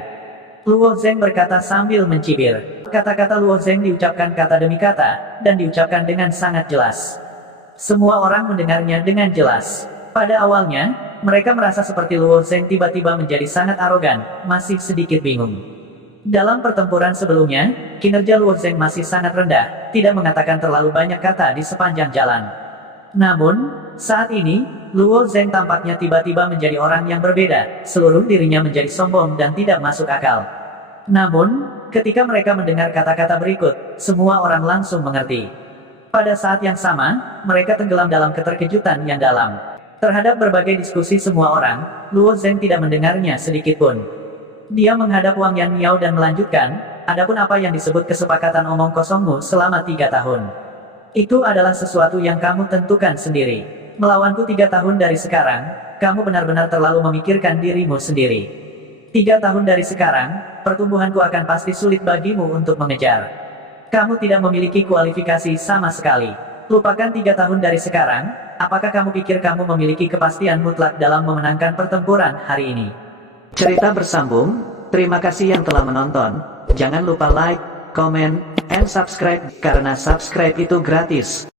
Luo Zeng berkata sambil mencibir. Kata-kata Luo Zeng diucapkan kata demi kata, dan diucapkan dengan sangat jelas. Semua orang mendengarnya dengan jelas. Pada awalnya, mereka merasa seperti Luo Zeng tiba-tiba menjadi sangat arogan, masih sedikit bingung. Dalam pertempuran sebelumnya, kinerja Luo Zeng masih sangat rendah, tidak mengatakan terlalu banyak kata di sepanjang jalan. Namun, saat ini, Luo Zeng tampaknya tiba-tiba menjadi orang yang berbeda, seluruh dirinya menjadi sombong dan tidak masuk akal. Namun, ketika mereka mendengar kata-kata berikut, semua orang langsung mengerti. Pada saat yang sama, mereka tenggelam dalam keterkejutan yang dalam. Terhadap berbagai diskusi semua orang, Luo Zeng tidak mendengarnya sedikitpun. Dia menghadap Wang Yanniao dan melanjutkan, adapun apa yang disebut kesepakatan omong kosongmu selama 3 tahun. Itu adalah sesuatu yang kamu tentukan sendiri. Melawanku 3 tahun dari sekarang, kamu benar-benar terlalu memikirkan dirimu sendiri. 3 tahun dari sekarang, pertumbuhanku akan pasti sulit bagimu untuk mengejar. Kamu tidak memiliki kualifikasi sama sekali. Lupakan 3 tahun dari sekarang, apakah kamu pikir kamu memiliki kepastian mutlak dalam memenangkan pertempuran hari ini? Cerita bersambung, terima kasih yang telah menonton. Jangan lupa like, comment, and subscribe, karena subscribe itu gratis.